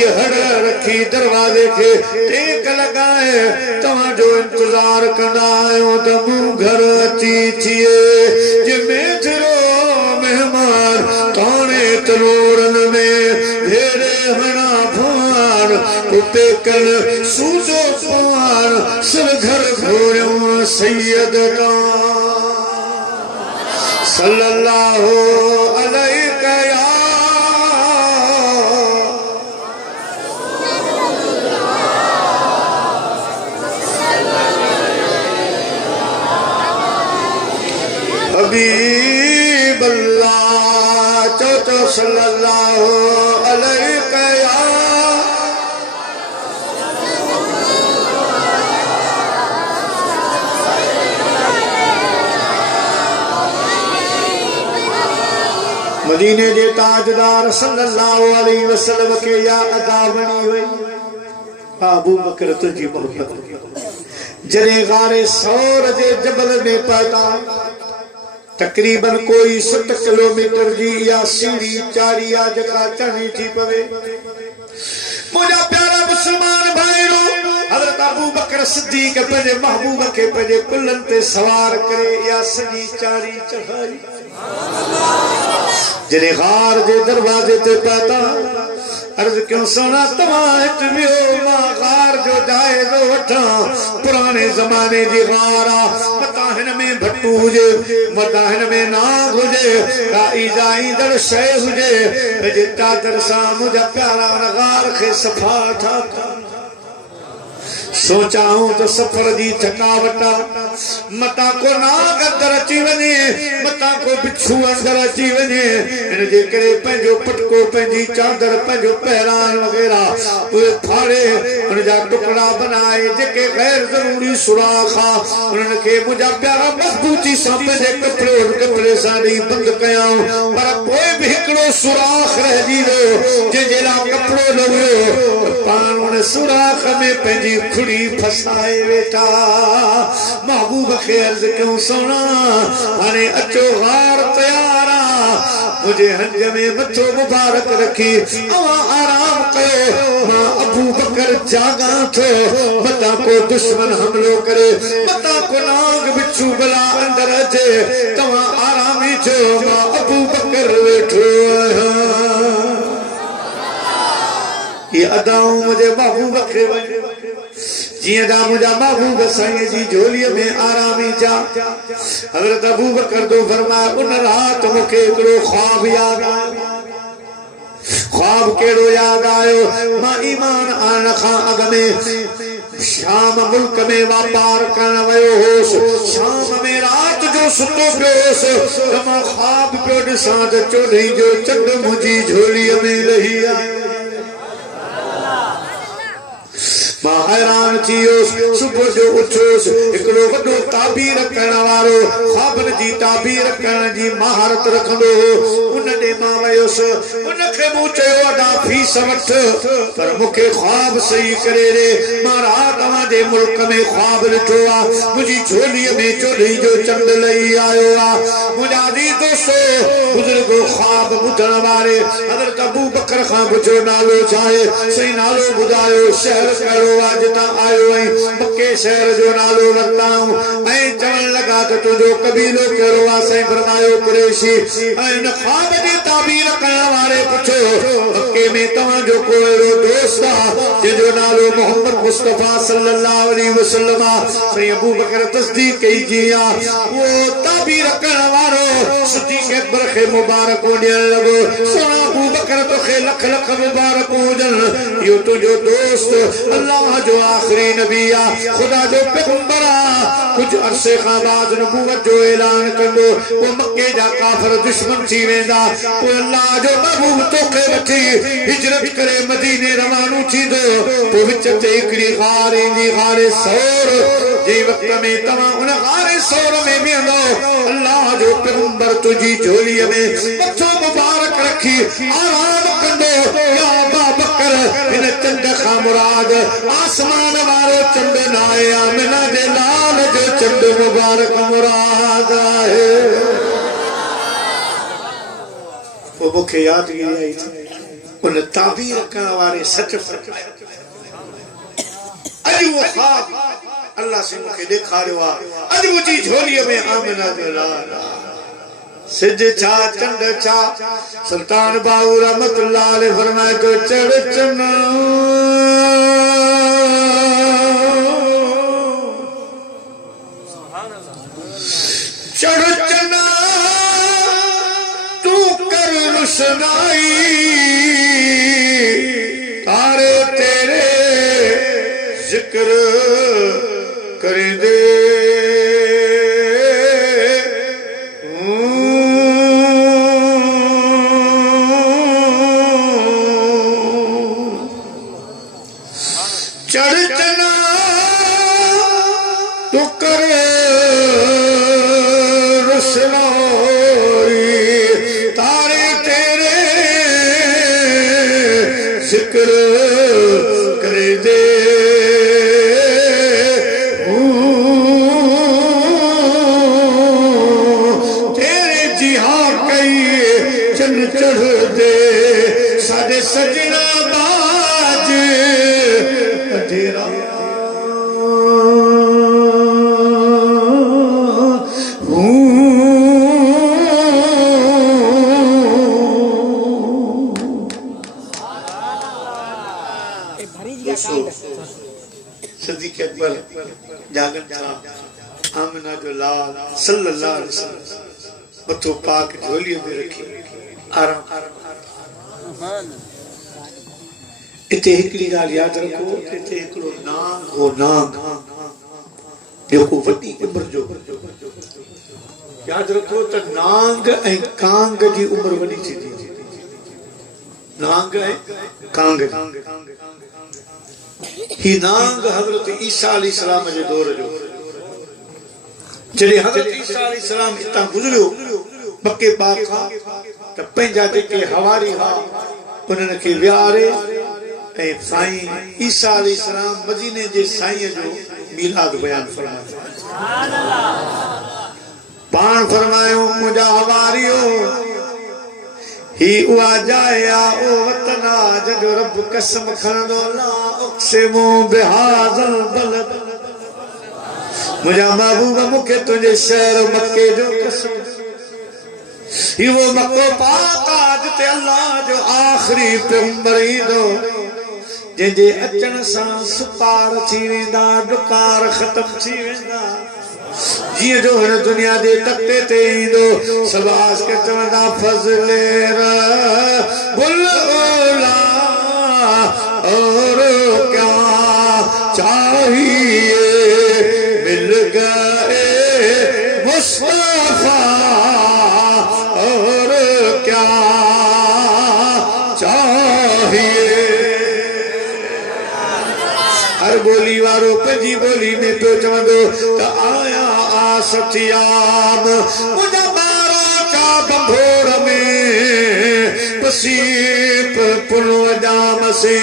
ये हड़ रखी दरवाजे खे टेक लगाए तव्हां जो इंतजार कंदा आहियो त मूं घर अची थिए जे मेजरो मेहमान ताने तनूरन में भेरे हना भुआन उते कल सूजो भुआन सिर घर घोरियो सैयद का सल्लल्लाहु अलैहि या हबीब अल्लाह चो सल्लल्लाहु अलैहि या मदीने जे ताजदार सल्लल्लाहु अलैहि वसल्लम के या अदा बनी हुई अबू बकर तुझी मोहब्बत जरे गारे सौर जे जबल में पैदा तकरीबन कोई 7 किलोमीटर जी या सीढ़ी चारिया जका चढ़नी थी पवे मुझा प्यारा मुसलमान भाईरो हजरत अबू बकर सिद्दीक पंहिंजे महबूब खे पंहिंजे कुल्हनि ते सवार करे या सॼी चारी चढ़ाई जॾहिं गार जे दरवाजे ते पहुता अर्ज क्यों सोना तव्हां हिते वियो मां गार जो जाइज़ो वठां पुराने ज़माने जी गार मता हिन में भट्टू हुजे मता हिन में नाग हुजे का ईजाईंदड़ शइ हुजे पंहिंजे चादर सां मुंहिंजा प्यारा हुन गार खे सफ़ा ठाता सोचाऊं तो सफर जी थकावट मता को नाग अंदर अची वञे मता को बिच्छू अंदर अची वञे इन जे करे पंहिंजो पटको पंहिंजी चादर पंहिंजो पहरान वग़ैरह उहे फाड़े उन जा टुकड़ा बनाए जेके गैर ज़रूरी सुराख उन्हनि खे मुंहिंजा प्यारा मज़बूती सां पंहिंजे कपिड़े सां ॾेई बंदि कयाऊं पर कोई बि हिकिड़ो सुराख रहिजी वियो जंहिंजे लाइ कपिड़ो न हुयो पाण उन सुराख में पंहिंजी खुड़ी फसाए वेठा महबूब खे अर्ज़ क्यों सोना हाणे अचो गार तयार मुझे हंज में मथो मुबारक रखी अवां आराम कयो मां अबू बकर जागा थो मता को दुश्मन हमलो करे मता को नाग बिच्छू बला अंदर अचे तव्हां आरामी थो मां अबू बकर वेठो आहियां ये अदाऊं मुझे महबूब खे जियां दा मुझा महबूब साईं जी झोली में आरामी जा हजरत अबू बकर तो फरमाया उन रात मूंखे हिकिड़ो ख्वाब याद आयो ख्वाब केड़ो याद आयो मां ईमान आणण खां अॻ में शाम मुल्क में वापार करण वियो होसि शाम में रात जो सुतो पियो होसि त मां ख्वाब पियो ॾिसां त चोॾहीं जो चंड मुंहिंजी झोलीअ में रही आयो मां हैरान थी वियुसि सुबुह जो उथियुसि हिकिड़ो वॾो ताबीर करण वारो ख्वाबनि जी ताबीर करण जी महारत रखंदो हो उन ॾे मां वियुसि उनखे मूं चयो अदा फीस वठ पर मूंखे ख्वाब सही करे ॾे मां राति तव्हांजे मुल्क में ख्वाब ॾिठो आहे मुंहिंजी झोलीअ में चोॾहीं जो चंड लही आयो आहे मुंहिंजा दी दोस्तो बुज़ुर्गो ख्वाब ॿुधण वारे हज़रत अबू बकर बकर खां पुछो नालो छाए सही नालो बुधायो शहर कहिड़ो आहे जितां आयो आई मक्के शहर जो नालो वरताऊं ऐं चवण लगा त तुंहिंजो कबीलो कहिड़ो आहे सही फरमायो कुरैशी ऐं इन ख्वाब जी ताबीर करण वारे पुछो मक्के में तव्हांजो को अहिड़ो दोस्त आहे जंहिंजो नालो मोहम्मद मुस्तफा सल्लल्लाहु अलैहि वसल्लम आहे सही अबू बकर तस्दीक कई जी आहे वो ताबीर करण वारो सिद्दीक़ अकबर खे मुबारक ॾियण लॻो सोना अबू बकर तोखे लख लख मुबारक हुजनि इहो तुंहिंजो दोस्त अल्लाह जो आख़िरी नबी आहे ख़ुदा जो पैगंबर आहे कुछ अरसे खां बाद नबूवत जो ऐलान कंदो पोइ मके जा काफ़िर दुश्मन थी वेंदा पोइ अल्लाह जो महबूब तोखे वठी हिजरत करे मदीने रवानो थींदो पोइ विच ते हिकिड़ी ग़ार ईंदी ग़ार सौर जे वक़्त में तव्हां उन ग़ार सौर में वेहंदो अल्लाह जो पैगंबर तुंहिंजी झोलीअ में मथो मुबारक रखी आराम कंदो या अबा बकर हिन चंड खां मुराद आसमान वारो चंड न आहे आमिना जे लाल जो चंड मुबारक मुराद आहे वो मूंखे यादि आई उन ताबीर करण वारे सच फरमायो अॼु वो ख्वाब अल्लाह से मूंखे ॾेखारियो आहे अॼु मुंहिंजी झोलीअ में आमिना जो लाल सिज छा चंड छा सुल्तान बाबू रहमतुल्लाह अलैहि फरमाए तो चढ़ चना चढ़ चना तू कर रुशनाई तारे तेरे जिक्र कर दे सजना बाज तेरा सिद्दीक़ अकबर जागन था आमिना जो लाल सल्लल्लाहु अलैहि वसल्लम मथो पाक झोलीअ में रखी आराम इते हिकड़ी गाल याद रखो इते हिकड़ो नांग हो नांग जेको वडी उम्र जो याद रखो त नांग ऐं कांग जी उम्र वडी थी नांग ऐं कांग ही नांग हजरत ईसा अलैहि सलाम जे दौर जो जॾहिं हजरत ईसा अलैहि सलाम इतां गुज़रियो मक्के पाक खां त पंहिंजा जेके हवारी हुआ उन्हनि खे विहारे ऐं साईं ईसा अलैहि सलाम मदीने जे साईं जो मीलाद बयान फरमायो पाण फरमायो मुंहिंजा हवारियो ही उहा जाइ आहे ओ वतन आहे जंहिंजो रब कसम खणंदो ला उक़सिमु बिहाज़ल बलद मुंहिंजा महबूब मूंखे तुंहिंजे शहर मके जो कसम वो मक्को पाक जिते अल्लाह जो आखिरी पैगंबर ईंदो जंहिंजे अचण सां सुपार थी वेंदा डुकार ख़त्म थी वेंदा जीअं जो हिन दुनिया जे तख़्ते ते ईंदो सबास के चवंदा फज़ले रब्बुल औला और क्या चाहिए मिल गए मुस्तफा और क्या चाहिए हर बोली वारो पंहिंजी बोली में पियो चवंदो त आया आसथियाम मुंहिंजा ॿार चा बंभोर में पसीप पुनो जाम से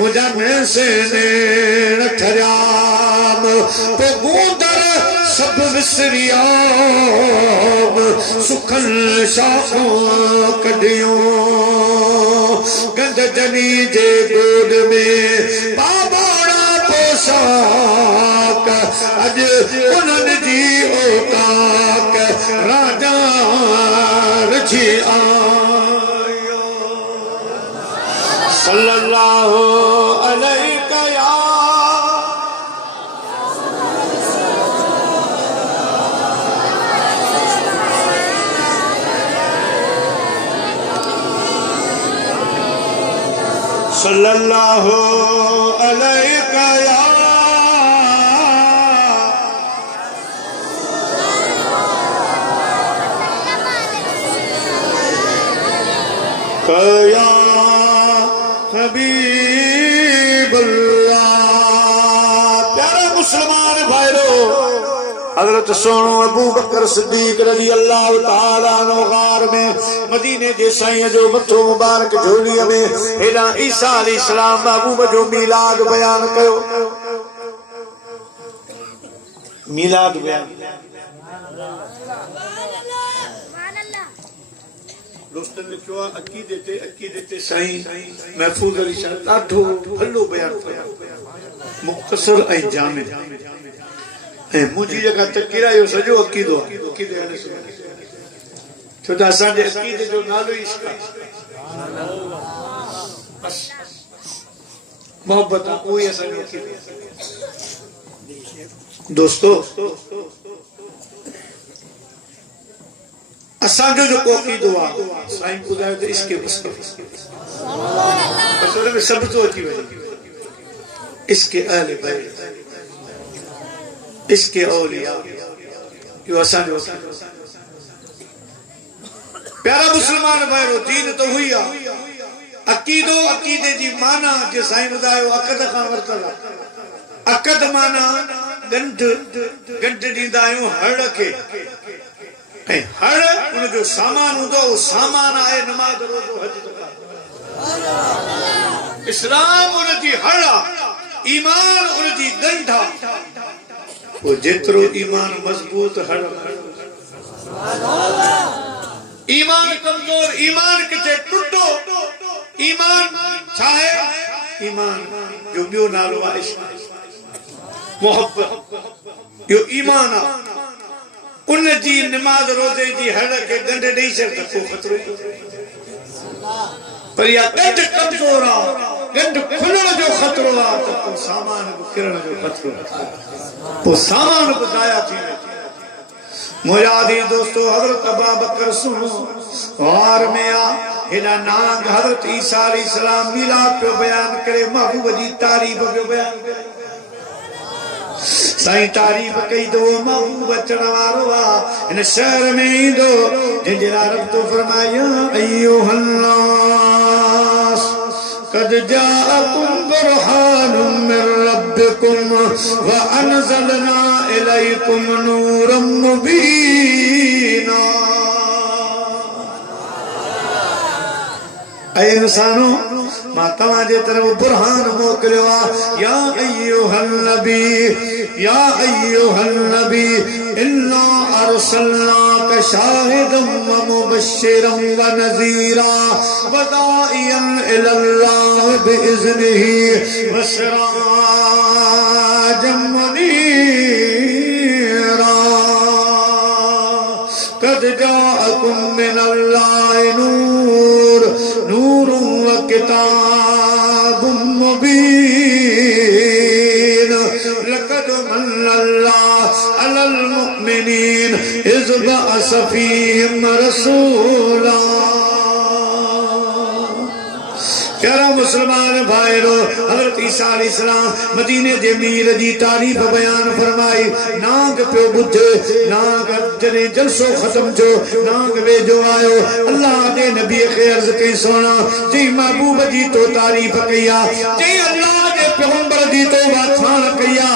मुंहिंजा नैसे नेण ठरियाम पोइ गूंदर सब विसरियाम सुखन शाखों कढियो गंद जनी जे गोद में बाबाड़ा पोशाक अज उन्हनि जी औकाक राजा रची आयो सल्लल्लाहु अलैहि सल्लल्लाहु अलैहि या हबीबुल्लाह। प्यारे मुसलमान भाइयों, हजरत सोनो अबू बकर सिद्दीक रज़ी अल्लाह तआला अन्हु गार में मदीने जे साईं जो मथो मुबारक झोलीअ में हेॾा ईसा अलैहिस्सलाम महबूब जो मीलाद बयान कयो। मीलाद बयान दोस्तन ने कहा अकीदे ते साईं महफूज अली शाह ॾाढो भलो बयान कयो, मुख़्तसर ऐं जामिल। ऐं मुंहिंजी जगह त किरायो सॼो अकीदो अकीदे वाले छो त असांजे अकीदे जो नालो ई इश्क आहे। बस मोहब्बत कोई असांजो अकीदो। दोस्तो असांजो जेको अकीदो आहे साईं ॿुधायो त इश्क मुस्तफ़ा बस हुन में सभु थो अची वञे। इश्क अहले बैत, इश्क औलिया, इहो असांजो प्यारा मुसलमान भाइरो दीन तो हुई आहे। अकीदो अकीदे जी माना जे साईं ॿुधायो अक़द खां वरितल आहे। अक़द माना गंढ ॾींदा आहियूं हड़ खे, ऐं हड़ उन जो सामान हूंदो, उहो सामान आहे नमाज़ रोज़ो हज ज़कात। इस्लाम उन जी हड़ आहे, ईमान उन जी गंढ आहे। वो जेतिरो ईमान मजबूत हड़, ईमान कमजोर, ईमान किथे टुटो, ईमान छा है? ईमान जो ॿियो नालो आहे इश्क, मोहब्बत, इहो ईमान आहे। उन जी नमाज़ रोज़े जी हड़ खे गंढ ॾेई छॾ त को ख़तरो, पर इहा गंढ कमजोर आहे, गंढ खुलण जो ख़तरो आहे त पोइ सामान बि किरण जो ख़तरो, पोइ सामान बि ज़ाया थी वेंदो। मुरादी दोस्तो हज़रत अबू बकर सुनो वार में आ हेॾा नांग हज़रत ईसा अलैहिस्सलाम मिलाद पियो बयान करे, महबूब जी तारीफ़ पियो बयान करे। साईं तारीफ़ कई तो महबूब अचण वारो आहे, हिन शहर में ईंदो जंहिंजे लाइ रब तो फरमाया अय्युहन्नास कद जाअकुम बुरहानुम मिन रब्बिकुम व अनज़लना इलैकुम नूरम मुबीना। ऐ इंसानो, मां तव्हांजे तरफ़ बुरहान मोकिलियो आहे। या अय्युहन नबी इन्ना अरसलनाका शाहिदम व मुबश्शिरम व नज़ीरा व दाइयन इलल्लाह बिइज़्निही व सिराजम मुनीरा। कद जाअकुम मिनल्लाहि नूरुन व किताबुम मुबीन। लक़द मन्नल्लाहु अलल मुमिनीन इज़ बअस फ़ीहिम रसूला। प्यारा मुसलमान भाइरो, हज़रत ईसा अलैहिस्सलाम मदीने जे मीर जी तारीफ़ बयान फरमाई। नांग पियो ॿुधे, नांग जॾहिं जलसो ख़त्म थियो, नांग वेझो आयो, अल्लाह जे नबी खे अर्ज़ कई, सोना चई महबूब जी तो तारीफ़ कई आहे, चई अल्लाह जे पैगंबर दी तौबा थान कया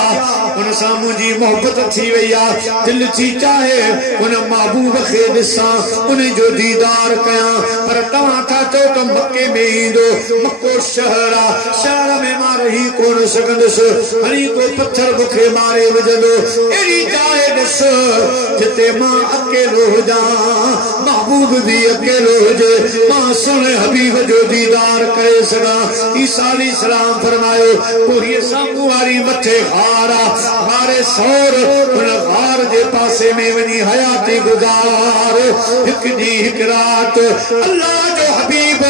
उन सा मुझी मोहब्बत थी वया दिल थी चाहे उन महबूब खे दिसा उन जो दीदार कया पर तवा था तो मक्के में ईंदो मक्को शहर शहर में मार ही कोन सकंदस हरी को पत्थर बुखे मारे वजंदो एड़ी जाए दस जिते मां अकेलो हो जा महबूब भी अकेलो हो जे मां सुने हबीब जो दीदार करे सगा ईसा अलैहिस्सलाम फरमायो पूरी सामू वाली मथे हारा हारे सौर उन हार जे पासे में वनी हयाती गुजार एक दी एक रात अल्लाह जो हबीब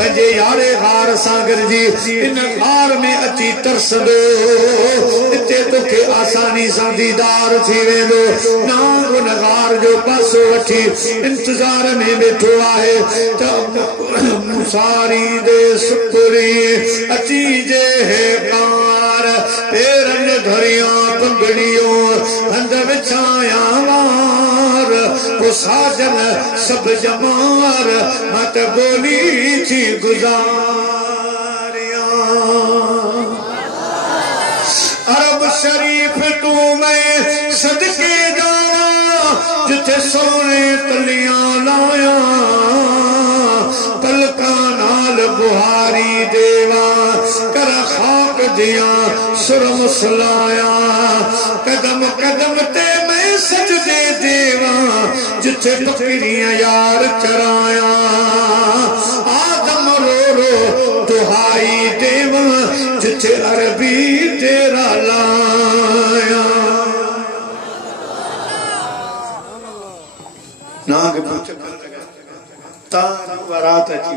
पंजे यारे हार सागर जी इन हार में अची तरसदो इते तोखे आसानी सां दीदार थी वेंदो ना उन हार जो पासो वठी इंतजार में बैठो आहे त मुसारी दे सुपुरी अची जे है कार पेरन धरिया पंगड़ियों हंद विछाया वार को साजन सब जमार मत बोली थी गुजारिया अरब शरीफ तू मैं सदके जाना जिथे सोने तलियां लाया तलका नाल बुहारी देवा कर खाक दिया सुर मुसलाया कदम कदम ते मैं सजदे देवा जिथे बकरियां यार चराया आदम रो रो दुहाई देवा जिथे अरबी तेरा लाया नाग रात अची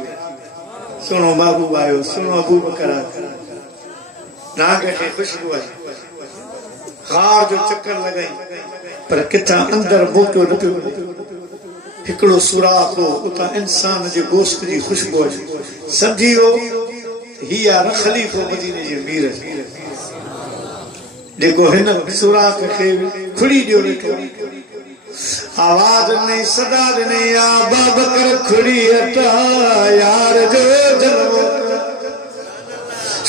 सुनो महबूब आयो सुनो अबू बकर नाग खे खुशबू आई हार जो चक्कर लगाई पर किथा अंदर मोकियो न पियो हिकिड़ो सुराख हो उतां इंसान जे गोश्त जी खुशबू आई समझी वियो हीअ आहे ख़लीफ़ो मदीने जे मीर जेको हिन सुराख खे खुली ॾियो ॾिठो आवाज नहीं सदा नहीं आ बाबकर खुड़ी हटा यार जो जलवो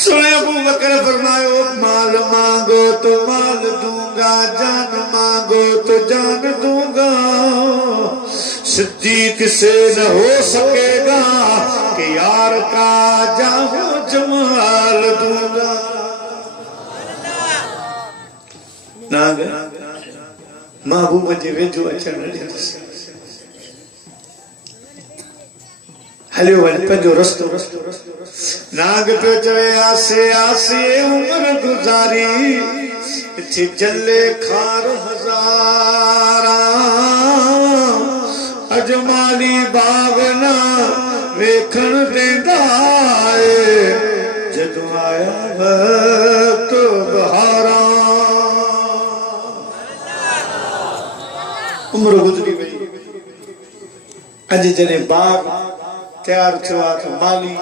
सुने अबू बकर फरमायो माल मांगो तो माल दूंगा जान मांगो तो जान दूंगा सिद्दीक से न हो सकेगा कि यार का जाहो जमाल दूंगा नाग महबूब जे वेझो अचण हलियो वञ पंहिंजो रस्तो नाग पियो चवे आसे आसे उम्र गुज़ारी थी जले खार हज़ारा अजमाली बाग न वेखण देंदा जदों आया वक्त बहारा उम्र गुजरी वई अज जने बाग तैयार थियो आहे त माली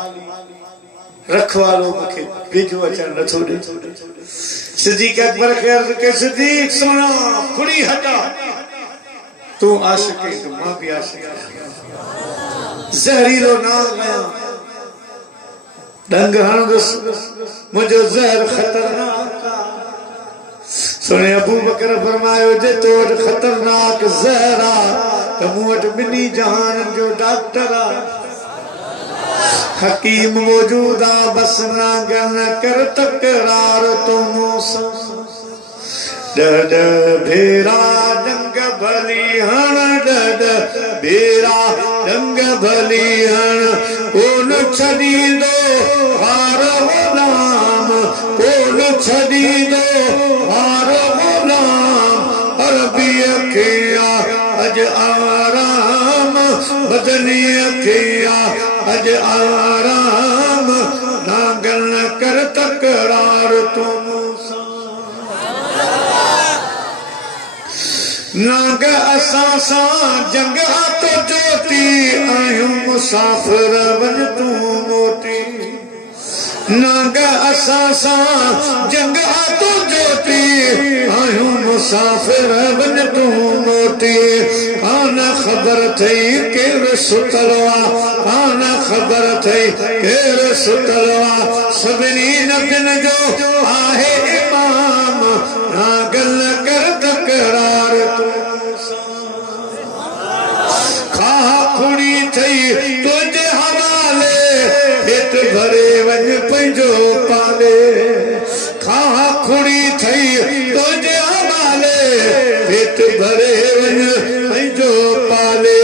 रखवालो मूंखे वेझो अचण नथो ॾे सिद्दीक़ अकबर खे अर्ज़ कई सिद्दीक़ सोना खुड़ी हटा तूं आशिक़ आहीं त मां बि आशिक़ आहियां ज़हरीलो नाग आहियां डंग हणंदुसि मुंहिंजो ज़हर ख़तरनाक आहे सुने अबू बकर फरमायो जे तो वटि ख़तरनाक ज़हर आहे त मूं वटि ॿिन्ही जहान जो डॉक्टर आहे हकीम मौजूद आहे बस नागन कर तकरार तो मूंसां डड भेरा डंग भली हण डड भेरा डंग भली हण कोन छॾींदो हार गुलाम कोन छॾींदो हार गुलाम अरबीअ खे अज आराम बदनीअ खे अज आराम नागन कर तकरार तो मूंसां नाग असां सां जंग तो जोती आयूं मुसाफ़िर वञ तूं मोटी नाग असां सां जंग तो जोती आयूं मुसाफ़िर वञ तूं मोटी कान ख़बर थई केरु सुतल आहे कान ख़बर थई केर सुतलवा सभिनी नबियन जो आहे इमाम ना गल कर तकरार खा खुणी थई तुझे हवाले हेठ भरे वञ पंहिंजो पाले खा खुणी थई तुझे हवाले हेठ भरे वञ पंहिंजो पाले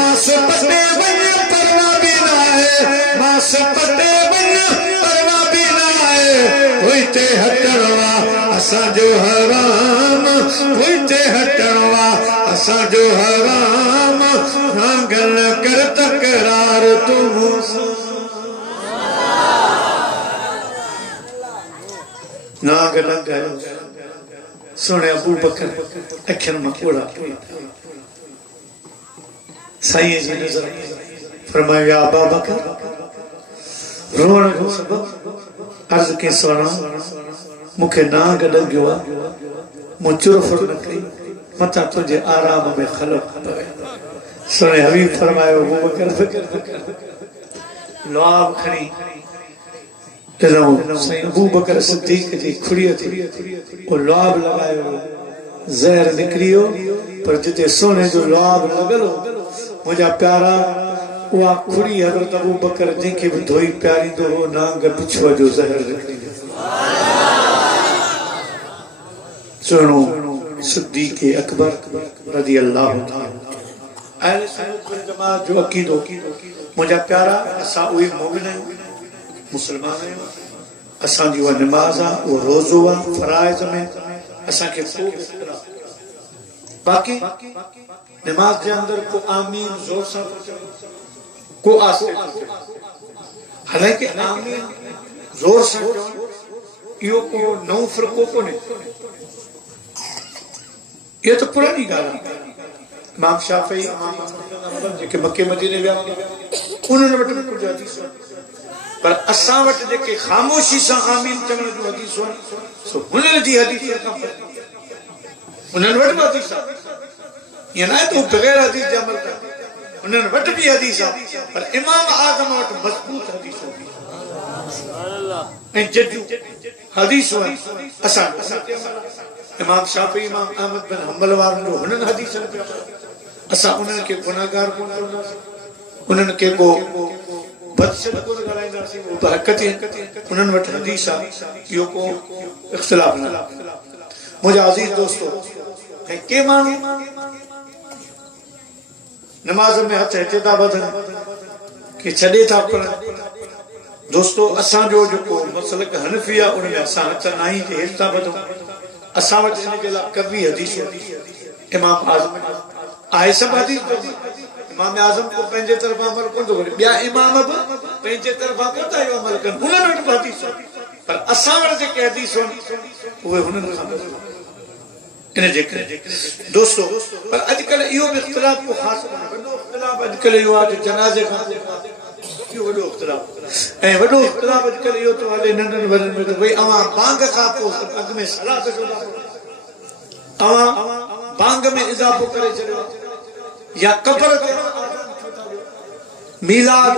मास पटे वञ परवा बि न आहे मास पटे वञ परवा बि न आहे हुते हटणवा असांजो हराम हुते हटणवा असांजो हराम ना गल कर तकरार तूं ना गल कर सुने अबू बकर अखियन में कोड़ा साईं जी नजर फरमाया अबा बकर रोण को सबब अर्ज के सोना मुखे ना गड गयो मु चुरफुर न कई मता तुझे आराम में खलक सुने हबीब फरमायो अबू बकर लुआब खणी साईं अबू बकर सिद्दीक जी खुड़ियो थी वो लुआब लगायो जहर निकरियो पर जिते सोने जो लुआब लगलो मुझा प्यारा उहा खुड़ी हज़रत अबू बकर जंहिंखे बि धोई प्यारींदो हो नांग पिछुआ जो ज़हर निकिरी सुहिणो सिद्दीक़ अकबर रज़ी अल्लाह अहले सुन्नत वल जमात जो अक़ीदो मुझा प्यारा असां उहे मोमिन आहियूं मुसलमान आहियूं असांजी उहा नमाज़ आहे उहो रोज़ो आहे फराइज़ में असांखे को बि इख़्तिलाफ़ बाक़ी नमाज के अंदर को आमीन जोर से को आस्ते हालांकि आमीन जोर से यो को नौ फरको को नहीं ये तो पुरानी गाल है इमाम शाफी इमाम अहमद के मक्के मदीने में उन्होंने वट में कुछ हदीस पर असा वट जेके खामोशी से आमीन चवण जो हदीस सो उन्हनि जी हदीस का उन्हनि वट में हदीस ये ना तो बगैर हदीस जे अमल कर उन्हनि वट भी हदीस है पर इमाम आज़म वट मजबूत हदीस होगी सुभान अल्लाह ऐं जदू हदीस असा इमाम शाफी इमाम अहमद बिन हंबल वारन जो उन्हनि हदीस असा उन्हनि के गुनाहगार कोन कंदासीं उन्हनि के को बदशत कोन ॻाल्हाईंदासीं वो तो हक़त उन्हनि वट हदीस आहे इहो को इख्तिलाफ़ न मुंहिंजा अज़ीज़ दोस्तों ऐं के माण्हू नमाज में हथ हिते था वधनि के छॾे था पढ़नि दोस्तों असांजो जेको मसलक हनफी आहे उन में असां हथ नाई जे हेठि था वधूं असां वटि हिन जे लाइ कवी हदीस इमाम आज़म आहे सभु हदीस इमाम आज़म को पंहिंजे तरफ़ां अमल कोन थो करे ॿिया इमाम बि पंहिंजे तरफ़ां कोन था इहो अमल कनि उन्हनि वटि बि हदीस पर असां वटि जेके हदीस उहे हुननि खां इन जे करे दोस्तों पर अॼुकल्ह इहो बि इख़्तिलाफ़ को ख़ासि वॾो इख़्तिलाफ़ अॼुकल्ह इहो आहे जनाज़े खां इहो वॾो इख़्तिलाफ़ ऐं वॾो इख़्तिलाफ़ अॼुकल्ह इहो थो हले नंढनि वॾनि में त भई अवां बांग खां पोइ अॻ में सलात जो अवां बांग में इज़ाफ़ो करे छॾियो या कब्र ते मीलाद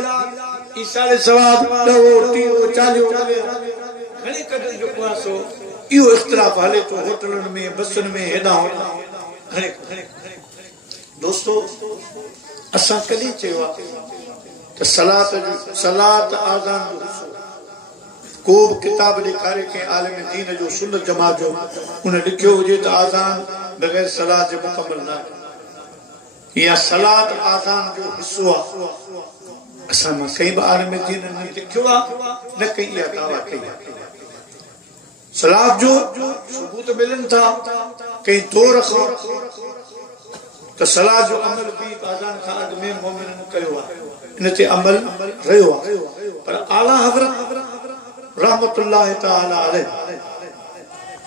ईसाले सवाब ॾहो टीहो चालीहो घणी कढनि जो को सो इहो इख़्तिलाफ़ हले तो होटलनि में बसुनि में हेॾां होॾां दोस्तों असां कॾहिं चयो आहे त सलात आज़ान जो को बि किताब ॾेखारे कंहिं आलिम दीन जो सुन्नत जमात जो उन लिखियो हुजे त आज़ान बग़ैर सलात जे मुकमल न आहे या सलात आज़ान जो हिस्सो आहे असां मां कई बि आलिम दीन ने लिखियो आहे न कई इहा दावा कई सलात जो सबूत मिलनि था कई दौर खां त सलात जो अमल बि आज़ान खां अॻु में मोमिननि कयो आहे इन ते अमल रहियो आहे पर आला हज़रत रहमतुल्लाह तआला अलैहि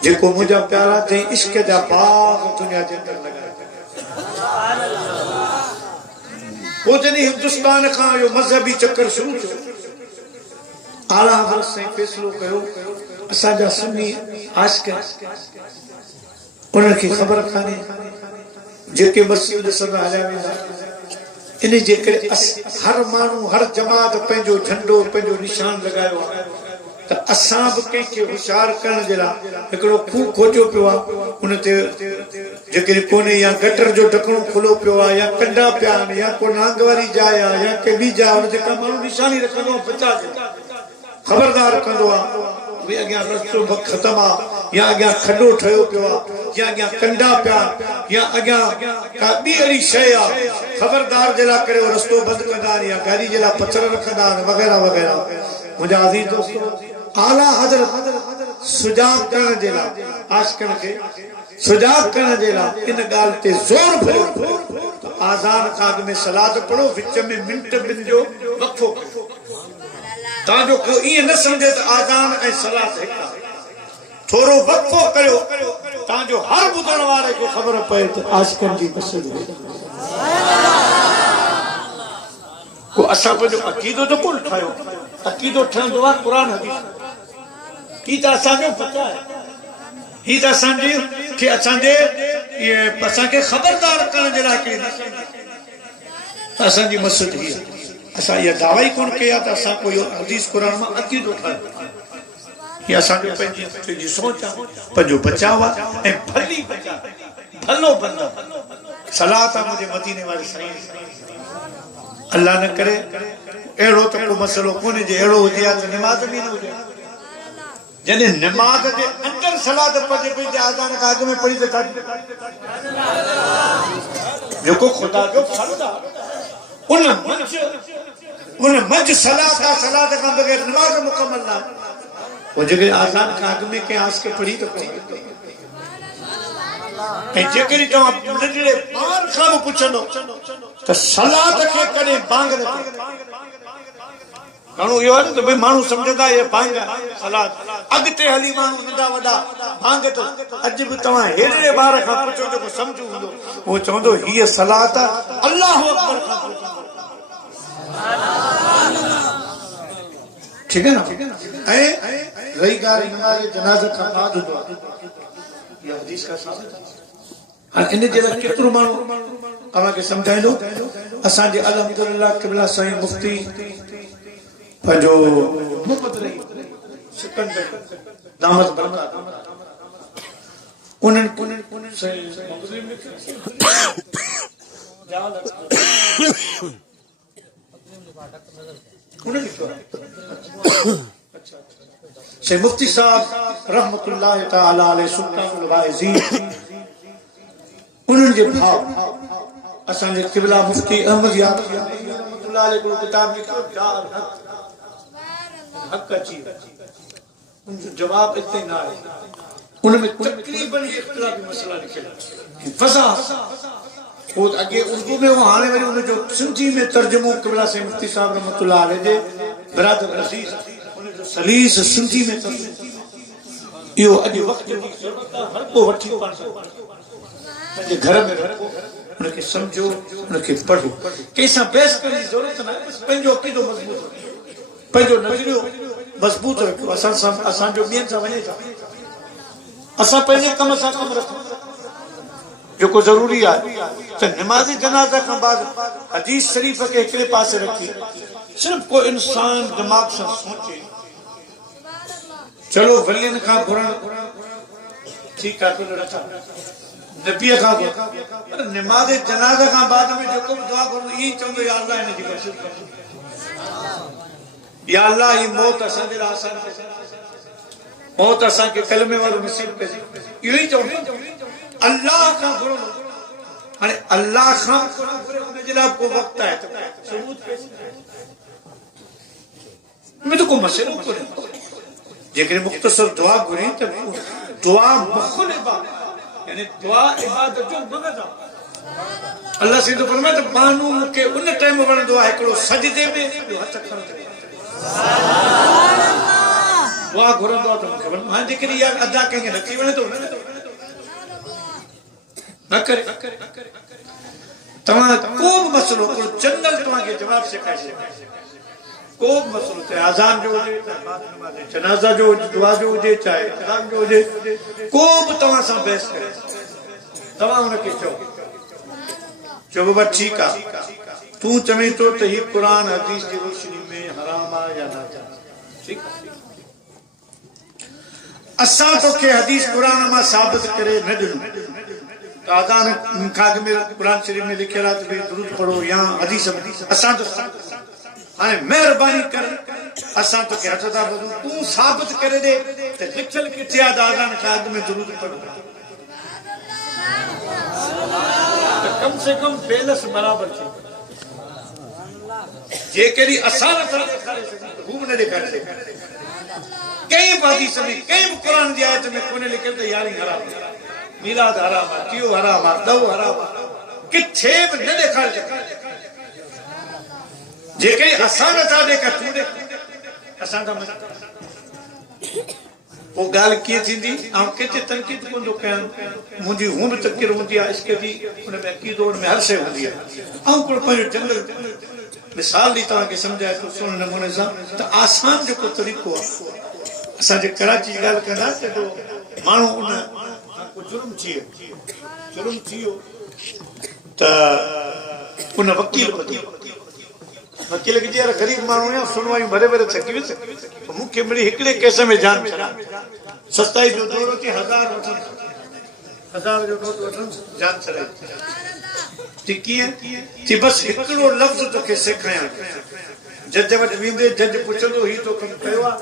जेको मुंहिंजा प्यारा थई इश्क जा बाग़ दुनिया जे अंदरि लॻाया सुभान अल्लाह वो जॾहिं हिंदुस्तान खां इहो मज़हबी चक्कर शुरू थियो आला हज़रत साईं फ़ैसिलो कयो असांजा सुन्नी आशिक़ उन्हनि खे ख़बर कान्हे जेके मस्जिद ॾिसंदा हलिया वेंदा इन जे करे हर माण्हू हर जमात पंहिंजो झंडो पंहिंजो निशान लगायो त असां बि कंहिंखे होशियार करण जे लाइ हिकिड़ो खूह खोटियो पियो आहे उन ते जेकॾहिं कोन्हे या गटर जो ढकणो खुलो पियो आहे या कंडा पिया आहिनि या को नांग वारी जाइ आहे या के ॿी जाइ हुन ते का माण्हू निशानी रखंदो आहे बचाए ख़बरदार कंदो आहे भई अॻियां रस्तो ख़तमु आहे या अॻियां खॾो ठहियो पियो आहे या अॻियां कंडा पिया या अॻियां का ॿी अहिड़ी शइ आहे ख़बरदार जे लाइ करे रस्तो बंदि कंदा आहिनि या गाॾी जे लाइ पथर रखंदा आहिनि वग़ैरह वग़ैरह मुंहिंजा अज़ीज़ दोस्त आला हज़रत सुजाग करण जे लाइ आशिक़नि खे सुजाग करण जे लाइ इन ॻाल्हि ते ज़ोर भरियो त आज़ान खां अॻु में सलाद पढ़ो विच में मिंट ॿिनि जो वक़फ़ो कयो ताजो को ईअं न सम्झे त आज़ान ऐं सलाद हिकु आहे थोरो वक़फ़ो कयो ताजो हर ॿुधण वारे खे ख़बर पए त आशिक़नि जी मस्जिद को असां पंहिंजो अक़ीदो जो कोन ठाहियो अक़ीदो ठहंदो आहे क़ुर हदीस ही त असांजो पतो आहे ही त असांजे खे असांखे ख़बरदार करण जे लाइ हिकिड़ी असांजी मस्जिद ही असां इहा दावा ई कोन कई आहे त असां कोई हदीस क़ुर मां अक़ीदो ठाहियो हीअ असांजो पंहिंजी सोच आहे पंहिंजो बचाव आहे ऐं भली बचाव भलो बंदो सलाह आहे मुंहिंजे मदीने वारे साईं अल्लाह न करे अहिड़ो त को मसइलो कोन्हे जे अहिड़ो हुजे हा त निमाज़ बि न हुजे जॾहिं निमाज़ जे अंदरि सलाद पढ़े पई जे आज़ान खां अॻु में पढ़ी त जेको ख़ुदा जो फर्ज़ आहे उन मंझि सलाद आहे सलाद खां बग़ैर निमाज़ मुकमल न पोइ जेकॾहिं आज़ान खां अॻु में कंहिं आस खे पढ़ी त पढ़ी ऐं जेकॾहिं तव्हां नंढड़े ॿार खां बि पुछंदो त सलाद खे कॾहिं बांग न घणो इहो आहे न त भई माण्हू सम्झंदा इहे बांग सलाद अॻिते हली माण्हू नंढा वॾा बांग त अॼु बि तव्हां हेॾे ॿार खां पुछो जेको सम्झ हूंदो उहो चवंदो हीअ सलाद अल्लाहु अकबर खां ठीकु आहे न ऐं रही ॻाल्हि नमाज़ जनाज़े खां बाद हूंदो आहे इहा हदीस का साबित आहे इन जे लाइ केतिरो माण्हू तव्हांखे सम्झाईंदो असांजे अल्हम्दुलिल्लाह क़िबला साईं मुफ्ती पंहिंजो दामद बरकत उन्हनि से मुफ्ती साहब रहमतुल्लाह तआला अलैहि सुल्तानुल वाइज़ीन उन्हनि जे भाउ असांजे क़िबला मुफ्ती अहमद याद रहमतुल्लाह अलैहि को किताब लिखियो चार हक़ अची उनजो जवाब इते न आहे उनमें तकरीबन इख्तिलाफी मसला लिखियल आहे फसा वो अगे उर्दू में वो हाने वरी उनजो सिंधी में तर्जुमो क़िबला से मुफ्ती साहब रहमतुल्लाह अलैहि जे बिरादर अज़ीज उनजो सलीस सिंधी में तर्जुमो इहो अॼु वक़्त जी ज़रूरत आहे हर को वठी पंहिंजे घर में रखो उनखे सम्झो उनखे पढ़ो कंहिंसां बहस करण जी ज़रूरत न आहे पंहिंजो अक़ीदो मज़बूत रखो पंहिंजो नज़रियो मज़बूत रखो असांजो ॿियनि सां वञे था असां पंहिंजे कम सां कमु रखूं जेको ज़रूरी आहे त नमाज़ी जनाज़ा खां बाद हदीस शरीफ़ खे हिकिड़े पासे रखी सिर्फ़ को इंसान दिमाग़ सां सोचे चलो वलियनि खां घुरण ठीकु आहे तुंहिंजो रखा नबीअ खां पर नमाज़ जनाज़ा खां बाद में जेको बि दुआ करो ई चवंदो या अल्लाह हिन जी बख़्शिश कर या अल्लाह ही मौत असांजे लाइ आसान कर मौत असांखे कलमे वारो नसीब कजे इहो ई चवंदो अल्लाह खां घुरो हाणे अल्लाह खां उन जे लाइ को वक़्तु आहे त सबूत में तो को मसइलो कोन्हे जेकॾहिं मुख़्तसर दुआ घुरी त दुआ मुख़्तलिफ़ इबादत यानी दुआ इबादत जो मगज़ आहे अल्लाह सीधो फरमाए त माण्हू मूंखे उन टाइम वणंदो आहे हिकिड़ो सजदे में ॿियो हथ खणंदो दुआ घुरंदो आहे त मूंखे वणे हाणे जेकॾहिं इहा अदा कंहिंखे नथी वणे थो न करे तव्हां को बि मसइलो को जनरल तव्हांखे जवाब सेखारे छॾे को बि मसइलो चाहे आज़ान जो हुजे चाहे जनाज़ा जो हुजे दुआ जो हुजे चाहे अज़ान जो हुजे को बि तव्हां सां बहस करे तव्हां हुनखे चओ बि ठीकु आहे तू चवे तो त ही कुरान हदीस की रोशनी में हराम आ या ना ठीक असा तो के हदीस कुरान में साबित करे न दिनो आदान खाग में कुरान शरीफ में लिखियल आहे त दुरूद पढ़ो या हदीस में असा तो हाणे मेहरबानी कर असा तो के हटदा बदू तू साबित करे दे त लिखियल किथे आहे आदान खाग में दुरूद पढ़ो कम से कम बेलस बराबर थी जे करी असा न दिखारे हू न दिखारे कई बादी सभी कई कुरान की आयत में कोने लिखे तो यारी हराम मिलाद हराम क्यों हराम दव हराम किथे भी न दिखारे जे कई असा न था देखा तू दे असा का वो गाल किए थींदी आऊं केते तनकीद कोंदो कयां मुंजी हूं भी तकरीर हुंदी आहे इसके जी उन में अकीदो में हर शइ हुंदी आहे आऊं को पंहिंजो जंगल मिसाल दी तव्हां खे समझाए तो सुन नमूने सां त आसान जेको तरीक़ो आहे असां जे कराची जी ॻाल्हि कंदा त तो माण्हू उन जुर्म थी वियो त उन वकील के यार गरीब माण्हू या सुनवाई भरे भरे थकी वियुसि मूंखे मिली हिकिड़े केस में जान सताई जो दौरो थी 1000 जो नोट वठनि जान छॾाई कीअं थी बस हिकिड़ो लफ़्ज़ तोखे सेखारियां जज वटि वेंदे जज पुछंदो ही तो कमु कयो आहे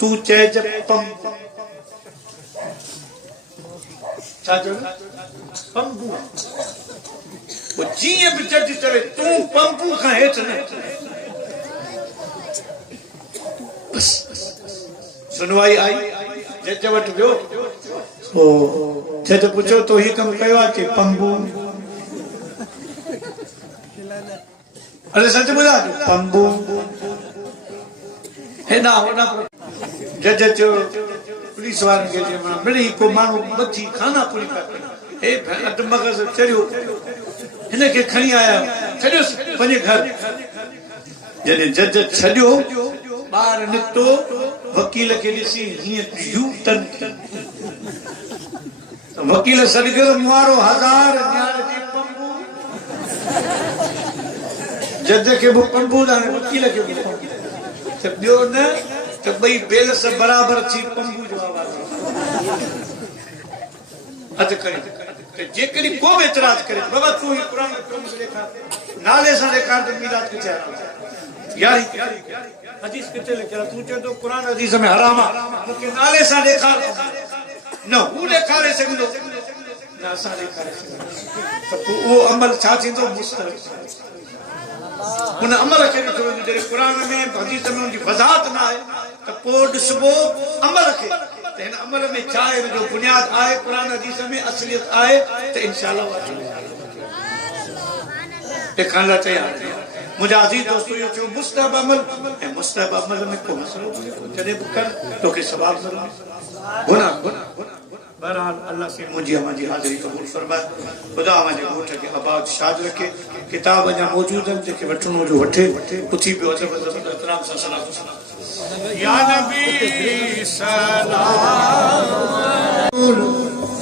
तूं चइजे पंबू छा चयो पंबू वो जीअं बि जज चवे तूं पंबू खां हेठि न बस सुनवाई आई जज वटि वियो जज पुछो तो ही कमु कयो आहे चई पंबू अरे सच ॿुधा पंबू हेॾा होॾा जज चयो पुलिस वारनि खे चयो मिड़ी को माण्हू बची खाना पूरी पिया हे अधु मग़ज़ चढ़ियो हिन खे खणी आया छॾियोसि पंहिंजे घर जॾहिं जज छॾियो ॿार निकितो वकील खे ॾिसी हीअं वकील सॾगरम वारो 1000 न्याय जी पंबू जज के वो पंबू दा वकील के त ॿियो न त ॿई बेलस बराबर थी पंबू जो आवाज़ हद करे त जेकॾहिं को बि एतिराज़ करे बाबा तूं ही कुरान में लिखा नाले सां ॾेखार त मीरात किथे आहे यारी हदीस किथे लिखियल तूं चए तो कुरान हदीस में हराम आहे मूंखे नाले सां ॾेखार न हू ॾेखारे सघंदो न असां ॾेखारे सघंदो त पोइ उहो अमल छा थींदो मुस्तक़िल उन अमल के ॾिठो वञे जॾहिं कुरान में हदीस में उनजी वज़ाहत न आहे त पोइ ॾिसबो अमल खे त हिन अमल में छा आहे जो बुनियाद आहे कुरान हदीस में असलियत आहे त इंशाअल्लाह ॾेखारण लाइ तयार मुंहिंजा अज़ीज़ दोस्तो इहो थियो मुस्तहब अमल ऐं मुस्तहब अमल में को मसलो जॾहिं बि कर तोखे सवाब मिलंदो गुनाह बहरहाल अल्लाह से मुझे हमारी हाजिरी कबूल फरमाए खुदा हमारे घोट के आबाद शाद रखे किताब अञा मौजूद हैं जेके वठणो जो वठे उथी पियो अदब एहतराम सां सलाम या नबी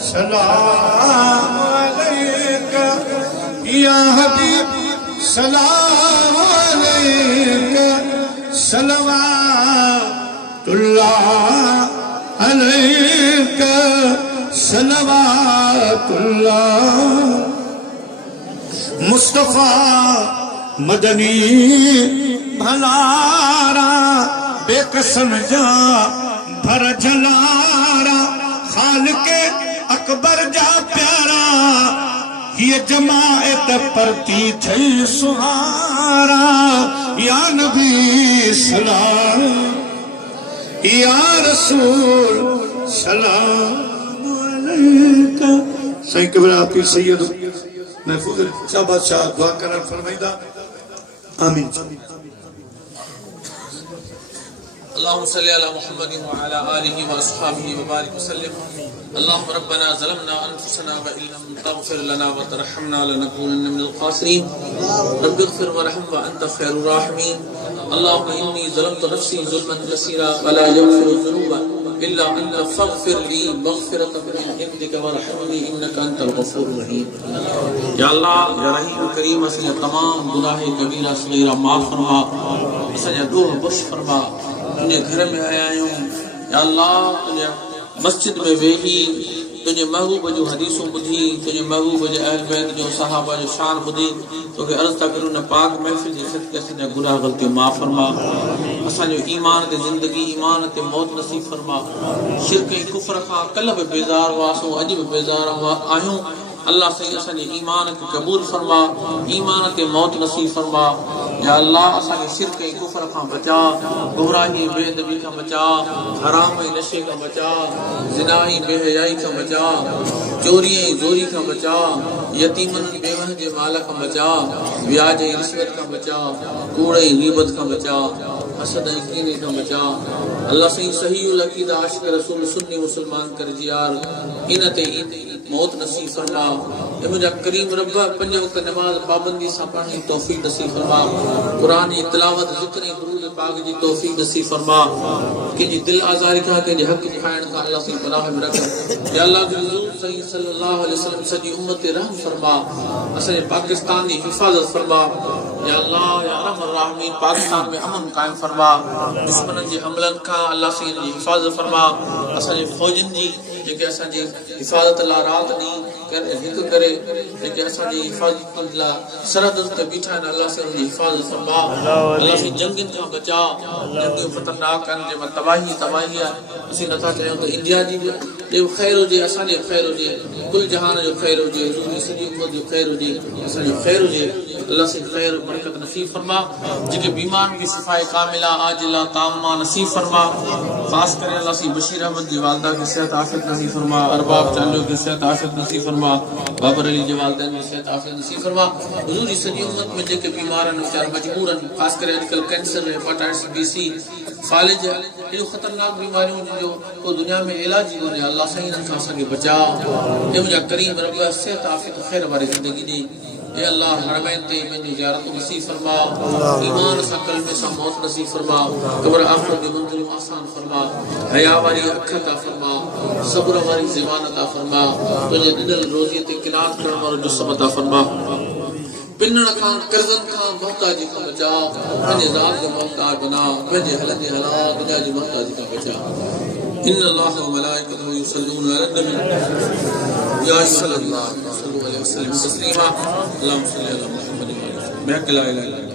सलाम अलैका या हबीब सलाम अलैका सलवातुल्लाह अलैका सलवातुल्लाह मुस्तफा मदनी भलारा बेकसम जा भर जलारा खालिके अकबर जा प्यारा ये जमात परती थई सुहारा या नबी सलाम या रसूल सलाम अलैका सही कबरा पीर सैयद महफूज शाबाद शाह दुआ करन फरमाइदा आमीन अल्लाहुम्मा सल्ली अला मुहम्मद व अला आलिहि व अस्हाबिहि व बारिक वसल्लम अल्लाहुम्मा रब्बना ज़लमना अनफुसना व इल्लम तग़फिर लना व तरहमना लनकूनन्ना मिनल ख़ासिरीन रब्बिग़फिर वरहम व अंत खैरुर राहिमीन अल्लाहुम्मा इन्नी ज़लमतु नफ्सी ज़ुल्मन कसीरा व ला यग़फिरु ज़ुनूबा इल्ला अन्ता फग़फ़िर ली मग़फ़िरतम मिन इंदिका वरहमनी इन्नका अंतल गफ़ूरुर रहीम। या अल्लाह या रहीम करीम असांजा तमाम गुनाह कबीरा सगीरा माफ़ फरमा, असांजा ॾोह बख़्श फरमा। तुंहिंजे घर में आया आहियूं या अल्लाह, तुंहिंजे मस्जिद में वेही तुझे महबूब जो हदीसूं ॿुधी, तुझे महबूब जे अहल बैत जो सहाबा जो शान ॿुधी तोखे अर्ज़ था करूं न पाक महफ़िल जे सदक़े असांजा गुनाह ग़लतियूं माफ़ फरमा, असांजो ईमान ते ज़िंदगी ईमान ते मौत नसीब फरमा। शिरक ऐं कुफ्र खां कल्ह बि बेज़ार हुआसीं, अॼु बि बेज़ार आहियूं। अल्लाह सही असांजे ईमान खे क़बूल फरमा, ईमान ते मौत नसीब फरमा। या अल्लाह असांखे शिरक ऐं कुफ्र खां बचा, गुमराही बेअदबी खां बचा, हराम ऐं नशे खां बचा, ज़िना ऐं बेहयाई खां बचा, चोरी ऐं ज़ोरी खां बचा, यतीमनि बेवनि जे माल खां बचा, व्याज ऐं रिश्वत खां बचा, कूड़ ऐं ग़ीबत खां बचा, हसद ऐं कीने खां बचा। अल्लाह सही सहीउल अक़ीदा आशिक रसूल सुन्नी मुसलमान कर जियार इन ते मौत नसीब फरमा। ए मुंहिंजा करीम रब पंज वक्त नमाज पाबंदी सां पढ़ण जी तौफ़ीक़ नसीब फरमा, क़ुरान जी तिलावत ज़िक्र ऐं दुरूद पाक जी तौफ़ीक़ नसीब फरमा। कंहिंजी दिल आज़ारी खां कंहिंजे हक़ खाइण खां अल्लाह सही पनाह में रख। या अल्लाह जो हुज़ूर सही सल्लल्लाहु अलैहि वसल्लम सॼी उम्मत ते रहम फरमा, असांजे पाकिस्तान जी हिफ़ाज़त फरमा। या अल्लाह या रहमान राहिमीन पाकिस्तान में अमन क़ाइम फरमा, दुश्मननि जे हमलनि खां अल्लाह सही जी हिफ़ाज़त फरमा। असांजे फ़ौजनि जी जेके असांजी हिफ़ाज़त लाइ राति ॾींहुं हिकु करे जेके असांजी हिफ़ाज़त लाइ सरहदुनि ते बीठा आहिनि, अल्लाह से उनजी हिफ़ाज़त फरमा। अल्लाह से जंगनि खां बचा, जंगियूं ख़तरनाक आहिनि जंहिंमें तबाही आहे। असीं नथा चाहियूं त इंडिया जी बि ख़ैर हुजे, असांजो ख़ैर हुजे, कुल जहान जो ख़ैर हुजे, सॼी उम्मत जो ख़ैर हुजे, असांजो ख़ैर हुजे। अल्लाह से ख़ैर बरकत नसीब फरमा। जेके बीमारनि खे शिफ़ाए कामिला आजिला ताम्मा नसीब फरमा। ख़ासि करे अल्लाह से बशीर अहमद जी वालदा खे सेहत आफ़ियत नसीब फरमा, अरबाब चांडियो खे सेहत आफ़ियत नसीब फरमा, बाबर अली जे वालदैन खे सेहत आफ़ियत नसीब फरमा। हुज़ूर जी सॼी उम्मत में जेके बीमार आहिनि वीचारा मजबूर आहिनि, ख़ासि करे अॼुकल्ह कैंसर, हेपाटाइटिस BC, फालिज, अहिड़ियूं ख़तरनाक बीमारियूं जिन को दुनिया में इलाज ई कोन्हे। अल्लाह साईं हिननि खां असांखे बचा। हे मुंहिंजा करीम रब सेहत आफ़ियत ख़ैर वारी ज़िंदगी ॾे। हे अल्लाह हरमैन ते पंहिंजी ज़ियारत नसीब फरमा, ईमान सां कलमे सां मौत नसीब फरमा, क़ब्र आख़िरत जी मंज़िलूं आसान फरमा, हया वारी अख अता फरमा, सब्र वारी ज़बान अता फरमा, तुंहिंजे ॾिनल रोज़ीअ ते क़नाअत करण वारो जिस्म अता फरमा। पिनण खां, कर्ज़नि खां, मोहताजी खां बचा, पंहिंजे ज़ात जो मोहताज बना, पंहिंजे हलंदे हला दुनिया जी मोहताजी खां बचा। इन्न अल्लाह व मलाइकतहु युसल्लूना अलन नबी या सल्लल्लाहु अलैहि वसल्लम तस्लीमा। अल्लाहुम्मा सल्लि अला मुहम्मद व अला आलिहि।